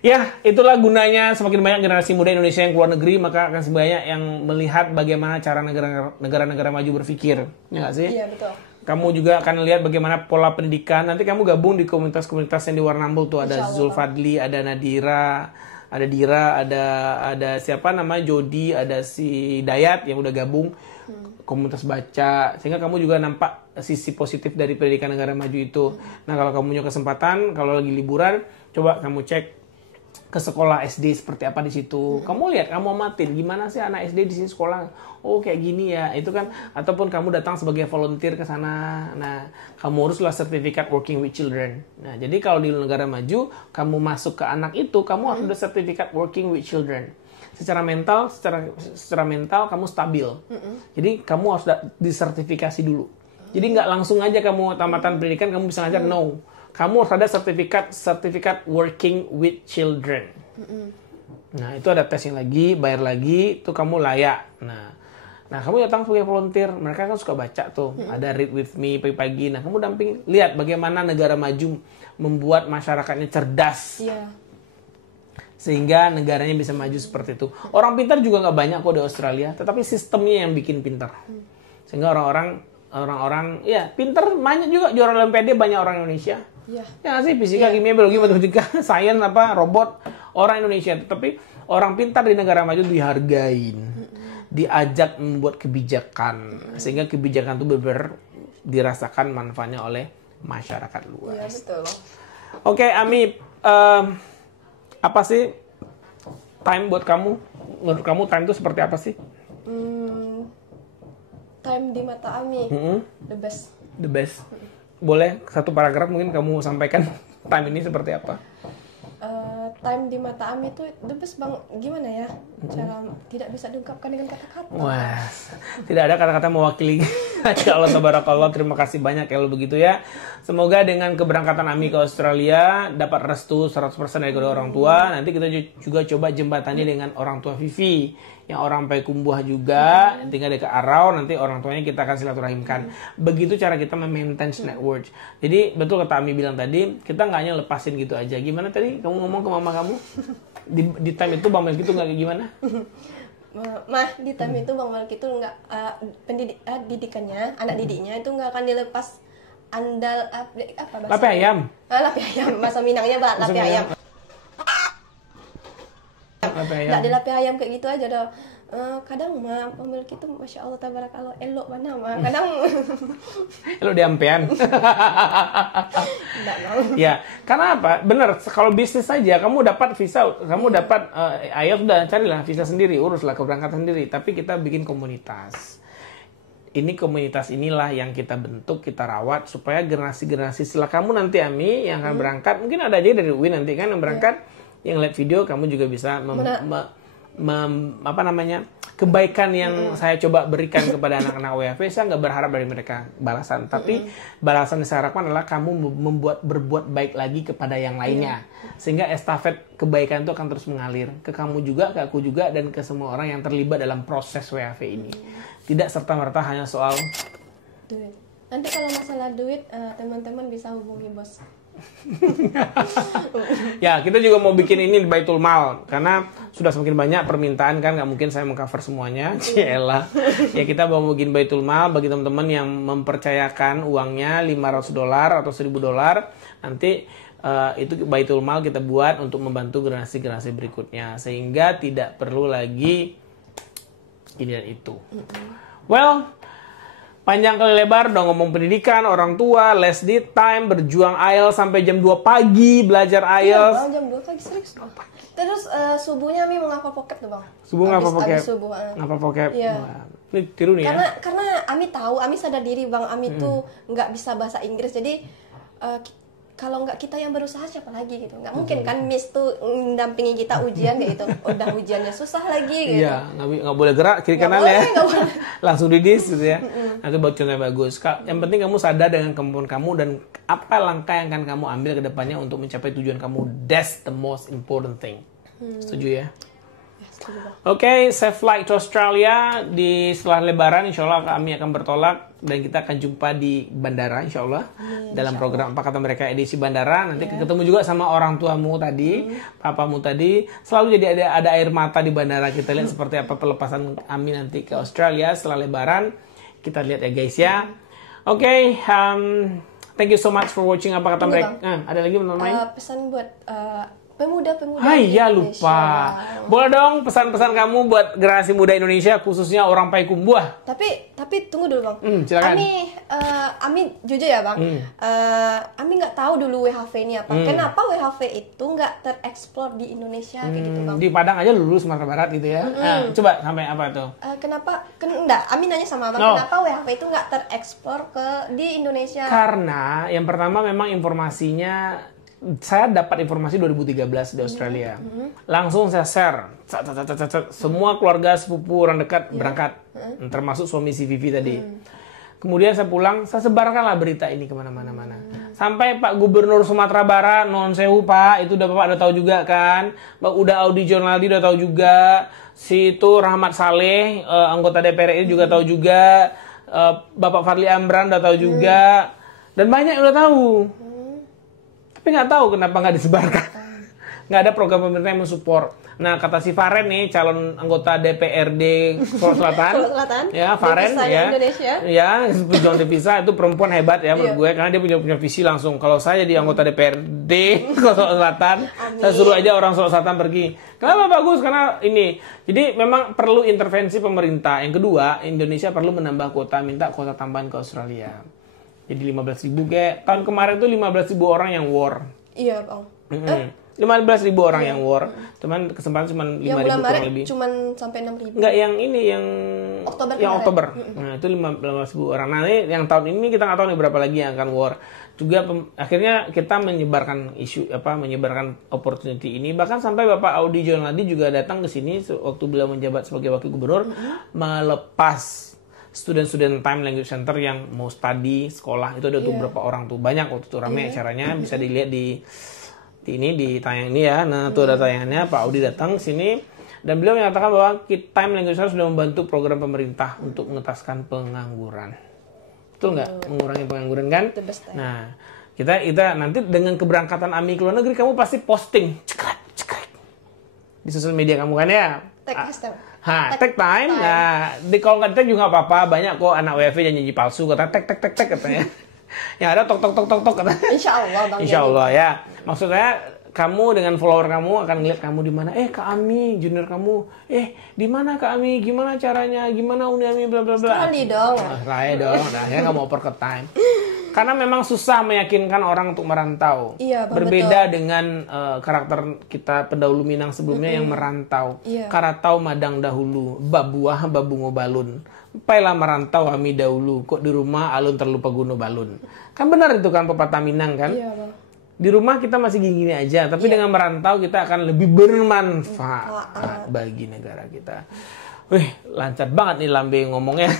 Ya, itulah gunanya semakin banyak generasi muda Indonesia yang keluar negeri, maka akan sebanyak yang melihat bagaimana cara negara-negara maju berpikir. Ya nggak sih? Iya, betul. Kamu juga akan lihat bagaimana pola pendidikan. Nanti kamu gabung di komunitas-komunitas yang di Warrnambool tuh. Ada Zulfadli, ada Nadira, ada Dira, ada siapa namanya, Jody, ada si Dayat yang udah gabung. Komunitas baca, sehingga kamu juga nampak sisi positif dari pendidikan negara maju itu. Nah, kalau kamu punya kesempatan, kalau lagi liburan, coba kamu cek ke sekolah SD seperti apa di situ. Kamu lihat, kamu amatin gimana sih anak SD di sini sekolah. Oh, kayak gini ya. Itu kan, ataupun kamu datang sebagai volunteer ke sana. Nah, kamu uruslah sertifikat working with children. Nah, jadi kalau di negara maju, kamu masuk ke anak itu, kamu harus ada sertifikat working with children. Secara mental kamu stabil. Jadi kamu harus disertifikasi dulu. Jadi nggak langsung aja kamu tamatan pendidikan kamu bisa ngajar, no. Kamu harus ada sertifikat working with children. Nah, itu ada tesnya lagi, bayar lagi, itu kamu layak. Nah, kamu datang sebagai volunteer, mereka kan suka baca tuh, ada read with me pagi-pagi. Nah, kamu damping, lihat bagaimana negara maju membuat masyarakatnya cerdas. Sehingga negaranya bisa maju seperti itu. Orang pintar juga nggak banyak kok di Australia, tetapi sistemnya yang bikin pintar. Sehingga orang-orang ya pintar, banyak juga juara Olimpiade, banyak orang Indonesia. Ya nggak sih, fisika, kimia, biologi, matematika, sains, robot, orang Indonesia. Tetapi orang pintar di negara maju dihargain, diajak membuat kebijakan, sehingga kebijakan itu benar dirasakan manfaatnya oleh masyarakat luas. Iya, betul. Oke, Ami, apa sih time buat kamu? Menurut kamu time itu seperti apa sih? Time di mata Ami, the best. The best. Boleh satu paragraf mungkin kamu sampaikan time ini seperti apa? Time di mata Ami itu the best bang. Gimana ya? Cara tidak bisa diungkapkan dengan kata-kata. Wah, tidak ada kata-kata mewakili. Allah tabarakallah, terima kasih banyak kalau begitu ya. Semoga dengan keberangkatan Ami ke Australia dapat restu 100% dari kedua orang tua. Nanti kita juga coba jembatani dengan orang tua Vivi yang orang Payakumbuh juga, tinggal dekat Arau, nanti orang tuanya kita akan silaturahimkan. Begitu cara kita memaintain network. Jadi betul kata Ami bilang tadi, kita nggak hanya lepasin gitu aja. Gimana tadi kamu ngomong ke mama kamu? Di time itu Bang Melki itu nggak gimana? Mah, di time itu Bang Melki itu nggak didikannya, anak didiknya itu nggak akan dilepas andal apa bahasa? Lape ayam. Lape ayam, bahasa Minangnya Mbak, lape ayam. Nggak di lape ayam kayak gitu aja dah. Kadang mah pemilik itu masya Allah tabarakallah elok mana mah kadang elok diampean. Ya, karena apa? Bener, kalau bisnis saja kamu dapat visa, kamu dapat ayo sudah carilah visa sendiri, uruslah keberangkatan sendiri. Tapi kita bikin komunitas. Ini komunitas inilah yang kita bentuk, kita rawat supaya generasi-generasi setelah kamu nanti Ami yang akan berangkat, mungkin ada aja dari UI nanti kan yang berangkat. Yang lihat video kamu juga bisa kebaikan yang saya coba berikan kepada anak-anak WFP. Saya nggak berharap dari mereka balasan, tapi balasan yang saya harapkan adalah kamu berbuat baik lagi kepada yang lainnya, sehingga estafet kebaikan itu akan terus mengalir ke kamu juga, ke aku juga, dan ke semua orang yang terlibat dalam proses WFP ini. Tidak serta-merta hanya soal duit. Nanti kalau masalah duit, teman-teman bisa hubungi bos. Ya, kita juga mau bikin ini di Baitul Mal karena sudah semakin banyak permintaan kan, nggak mungkin saya mengcover semuanya. Cielah. Ya, kita mau bikin Baitul Mal bagi teman-teman yang mempercayakan uangnya $500 atau $1.000. Nanti itu Baitul Mal kita buat untuk membantu generasi-generasi berikutnya sehingga tidak perlu lagi ini dan itu. Well, panjang kali lebar dong ngomong pendidikan, orang tua, les di time, berjuang IELTS sampai jam 2 pagi belajar IELTS. Iya, jam 2 pagi serius. Terus subuhnya Ami mau ngapal pocket tuh Bang. Subuh ngapal pocket. Subuh. Ngapal pocket. Iya. Ini tiru nih ya. Karena Ami tahu, Ami sadar diri Bang, Ami tuh nggak bisa bahasa Inggris. Jadi kalau nggak kita yang berusaha siapa lagi gitu. Nggak mungkin kan Miss tuh mendampingi kita ujian kayak gitu. Udah ujiannya susah lagi gitu. Iya, nggak boleh gerak kiri kanan ya. Langsung didis gitu ya. Nanti buat contoh yang bagus. Yang penting kamu sadar dengan kemampuan kamu dan apa langkah yang akan kamu ambil ke depannya untuk mencapai tujuan kamu. That's the most important thing. Setuju ya? Oke, safe flight to Australia. Setelah lebaran insya Allah kami akan bertolak. Dan kita akan jumpa di bandara insya Allah. Dalam program Apa Kata Mereka edisi bandara. Nanti ketemu juga sama orang tuamu tadi, papamu tadi. Selalu jadi ada air mata di bandara. Kita lihat seperti apa pelepasan Ami nanti ke Australia setelah lebaran. Kita lihat ya guys ya. Oke, thank you so much for watching Apa Kata Mereka. Ada lagi menurut main? Pesan buat pemuda-pemuda iya Indonesia. lupa. Boleh dong pesan-pesan kamu buat generasi muda Indonesia, khususnya orang Payakumbuh. Tapi tunggu dulu bang. Silakan. Ami jujur ya bang. Ami nggak tahu dulu WHV ini apa. Kenapa WHV itu nggak tereksplor di Indonesia kayak gitu bang? Di Padang aja lulus Sumatera Barat gitu ya. Coba sampai apa tuh? Kenapa? Enggak. Ami nanya sama abang. Kenapa WHV itu nggak tereksplor di Indonesia? Karena yang pertama memang informasinya. Saya dapat informasi 2013 di Australia. Langsung saya share. Semua keluarga, sepupu, orang dekat berangkat. Termasuk suami si Vivi tadi. Kemudian saya pulang, saya sebarkanlah berita ini kemana-mana. Sampai Pak Gubernur Sumatera Barat, non sewu Pak, itu udah Bapak udah tahu juga kan. Udah Audi Jonaldi udah tahu juga. Si itu Rahmat Saleh, anggota DPR ini juga tahu juga. Bapak Fadli Amran udah tahu juga. Dan banyak yang udah tahu. Tapi nggak tahu kenapa nggak disebarkan. Nggak ada program pemerintah yang mensupport. Nah, kata si Faren nih, calon anggota DPRD Sulawesi Selatan. Ya, Faren ya. Indonesia. Ya, John Devisa itu perempuan hebat ya menurut gue. Karena dia punya visi langsung. Kalau saya jadi anggota DPRD Sulawesi Selatan, saya suruh aja orang Sulawesi Selatan pergi. Kenapa bagus? Karena ini. Jadi memang perlu intervensi pemerintah. Yang kedua, Indonesia perlu menambah kuota, minta kuota tambahan ke Australia. Jadi 15.000 kayak tahun kemarin tuh 15.000 orang yang war. Iya bang. 15.000 orang yang war. Cuman kesempatan cuma 5.000 kurang lebih. Cuman sampai 6.000. Enggak yang ini yang Oktober. Yang Oktober. Nah itu 15.000 orang. Nah ini yang tahun ini kita nggak tahu nih berapa lagi yang akan war. Juga akhirnya kita menyebarkan isu menyebarkan opportunity ini. Bahkan sampai Bapak Audi Jonaldi juga datang ke sini waktu beliau menjabat sebagai wakil gubernur melepas student time language center yang mau study sekolah itu ada tuh berapa orang tuh banyak waktu itu ramai acaranya bisa dilihat di tayang ini ya. Nah tuh ada tayangannya Pak Audi datang sini dan beliau menyatakan bahwa time language center sudah membantu program pemerintah untuk mengentaskan pengangguran. Betul nggak? Mengurangi pengangguran kan? Nah kita nanti dengan keberangkatan Ami ke luar negeri kamu pasti posting cekrek di sosial media kamu kan ya. Take time. Nah, kalau nggak tag juga nggak apa-apa. Banyak kok anak WF yang nyanyi palsu kata tek katanya. Yang ada tok katanya. Insya Allah ya. Maksudnya kamu dengan follower kamu akan ngeliat kamu di mana. Kak Ami, junior kamu. Di mana Kak Ami? Gimana caranya? Gimana Uni Ami bla bla bla. Sekali dong. Sekali dong. Nah, ya nggak mau oper ke time. Karena memang susah meyakinkan orang untuk merantau. Iya, berbeda dengan karakter kita pendahulu Minang sebelumnya yang merantau. Karatau madang dahulu, babuah babu ngobalun. Pailah merantau kami dahulu, kok di rumah alun terlupa guno balun. Kan benar itu kan pepatah Minang kan? Iya, Bang. Di rumah kita masih gini-gini aja, tapi dengan merantau kita akan lebih bermanfaat bagi negara kita. Wih, lancar banget nih Lambe ngomongnya.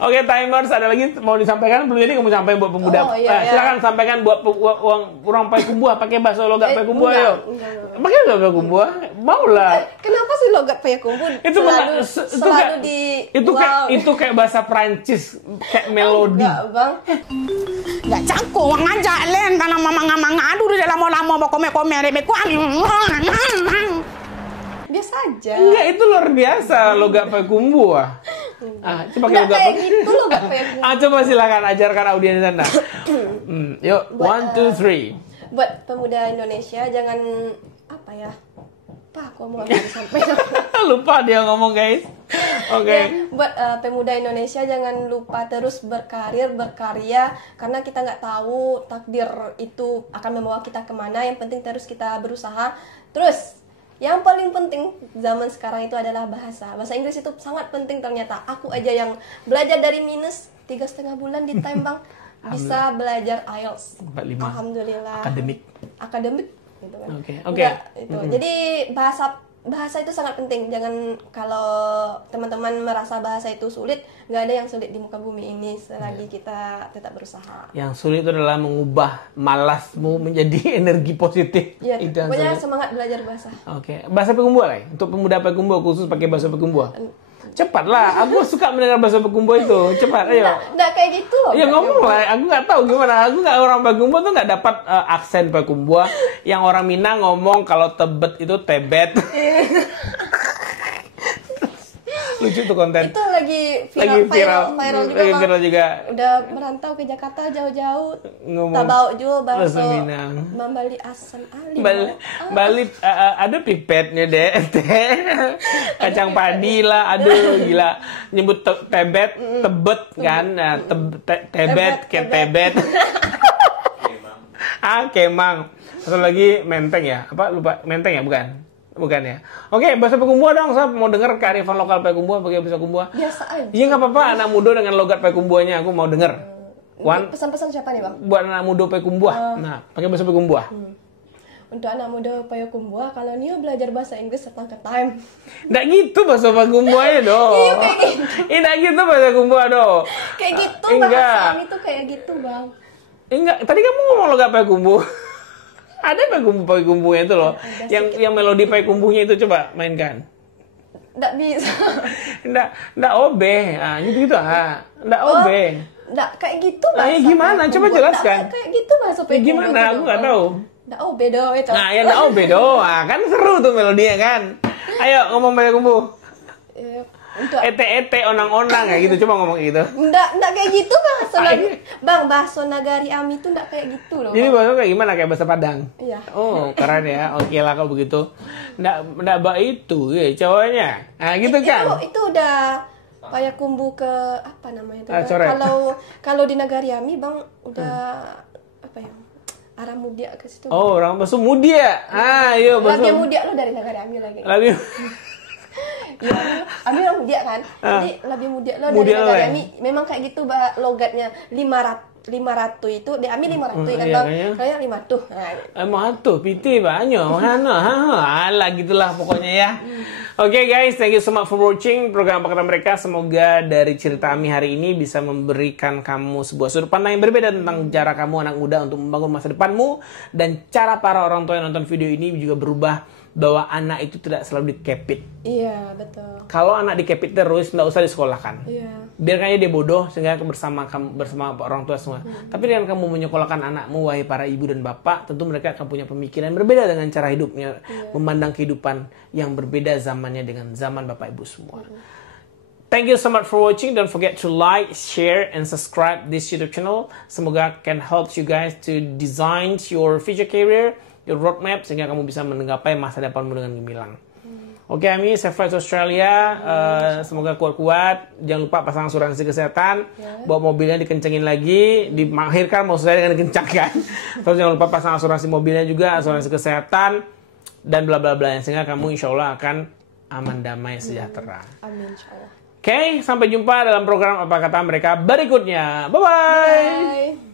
Oke, timers, ada lagi mau disampaikan? Belum jadi kamu sampaikan buat pemuda. Silakan sampaikan buat orang Payakumbuh pakai bahasa logat Payakumbuh ayo. Pakai logat Payakumbuh. Maulah. Kenapa sih logat Payakumbuh? Itu kayak bahasa Prancis, kayak melodi. Enggak, Bang. Enggak cangkung ngajak len karena mamang aduh di dalam lama bokome-kome rebeku. Biasa aja. Enggak, itu luar biasa logat Payakumbuh. Coba kayak gitu loh gak Payakumbuh. Coba silakan ajarkan audiens Anda. Yuk, 1, 2, 3. Buat pemuda Indonesia jangan aku mau sampai lupa dia ngomong guys. Oke. Buat pemuda Indonesia jangan lupa terus berkarya karena kita nggak tahu takdir itu akan membawa kita kemana. Yang penting terus kita berusaha. Terus yang paling penting zaman sekarang itu adalah bahasa. Bahasa Inggris itu sangat penting ternyata. Aku aja yang belajar dari minus 3,5 bulan di time Bang bisa belajar IELTS. 45. Alhamdulillah. Akademik gitu kan. Oke. Jadi bahasa itu sangat penting. Jangan kalau teman-teman merasa bahasa itu sulit, nggak ada yang sulit di muka bumi ini selagi kita tetap berusaha. Yang sulit itu adalah mengubah malasmu menjadi energi positif. Iya. Pokoknya semangat belajar bahasa. Oke. Bahasa Payakumbuh lah. Untuk pemuda Payakumbuh khusus pakai bahasa Payakumbuh. Cepatlah, aku suka mendengar bahasa Pakumbo itu. Cepat, ayo. Nggak kayak gitu loh. Ya ngomong lah, aku nggak tahu gimana. Aku nggak orang Pakumbo tuh nggak dapat aksen Pakumbo. Yang orang Minang ngomong kalau tebet itu tebet. Lucu tuh konten. Itu lagi viral juga. Udah merantau ke Jakarta jauh-jauh. Tak bawa juga bahasa Minang. Membali asam ali. Bali ada pipetnya deh. Kacang padi lah, aduh gila. Nyebut tebet, tebet kan. Nah, tebet kayak tebet. Kemang. Satu lagi menteng ya. Apa lupa? Menteng ya, bukan? Bukan ya. Oke, bahasa Pakumbo dong. Saya mau dengar kearifan lokal Pakumbo pakai bahasa Pakumbo. Biasa aja. Iya nggak apa-apa, anak muda dengan logat Pakumbonya aku mau dengar. Pesan-pesan siapa nih, Bang? Buat anak muda Pakumbo. Nah, pakai bahasa Pakumbo. Untuk anak muda Pakumbo, kalau Nio belajar bahasa Inggris setang ke time. Nggak gitu bahasa Pakumbonya dong. Iya kayak gitu. Nggak gitu bahasa Pakumbo dong. Kayak gitu bahasa kami tuh kayak gitu, Bang. Enggak, tadi kamu ngomong logat Pakumbo. Ada Pakumbo-Pakumbonya itu loh. Yang melodi Pakumbonya itu coba mainkan. Nggak bisa. Nggak obeh. Ah, gitu nggak obeh. Nggak kayak gitu bahasa. Gimana? Coba jelaskan. Kayak gitu bahasa Pakumbo. Gimana? Aku nggak tahu. Nggak obeh doh itu. Nah, ya nggak obeh doh. Kan seru tuh melodinya kan. Ayo ngomong Pakumbo. Ete onang-onang ya gitu, coba ngomong gitu. Nggak kayak gitu Bang, bahasa Nagari Ami tuh nggak kayak gitu loh. Jadi bahasa kayak gimana, kayak bahasa Padang? Iya. Oh keren ya, oke lah kalau begitu. Nggak itu ya cowoknya, nah gitu kan? Itu udah Payakumbuh ke apa namanya itu? Kalau di Nagari Ami Bang udah apa ya? Arah Mudia ke situ. Oh orang bahasa Mudia, iya bahasa. Lagi Mudia lo dari Nagari Ami lagi. Ya, Ami orang Mudia kan, jadi lebih Mudia lo dari Nagari Ami. Memang kayak gitu logatnya 500 itu, di Ami 500 kan Bang, kayak 500. Piti banyak, mana? Alah gitulah pokoknya ya. Oke guys, thank you so much for watching program Apa Kata Mereka. Semoga dari cerita Ami hari ini bisa memberikan kamu sebuah sudut pandang yang berbeda tentang cara kamu anak muda untuk membangun masa depanmu, dan cara para orang tua yang nonton video ini juga berubah, bahwa anak itu tidak selalu dikepit. Iya, betul. Kalau anak dikepit terus, nggak usah disekolahkan. Iya. Biarkan aja dia bodoh, sehingga bersama orang tua semua. Tapi dengan kamu menyekolahkan anakmu, wahai para ibu dan bapak, tentu mereka akan punya pemikiran berbeda dengan cara hidupnya, memandang kehidupan yang berbeda zamannya dengan zaman bapak ibu semua. Thank you so much for watching. Don't forget to like, share, and subscribe this YouTube channel. Semoga can help you guys to design your future career, your roadmap, sehingga kamu bisa menggapai masa depanmu dengan gemilang. Oke, Ami, safe flight to Australia. Semoga kuat-kuat. Jangan lupa pasang asuransi kesehatan. Bawa mobilnya dikencengin lagi, dimahirkan maksud saya dengan dikencangkan. Terus jangan lupa pasang asuransi mobilnya juga, asuransi kesehatan, dan bla bla bla. Sehingga kamu insya Allah akan aman, damai, sejahtera. Amin, insya Allah. Oke, sampai jumpa dalam program Apa Kata Mereka berikutnya. Bye-bye.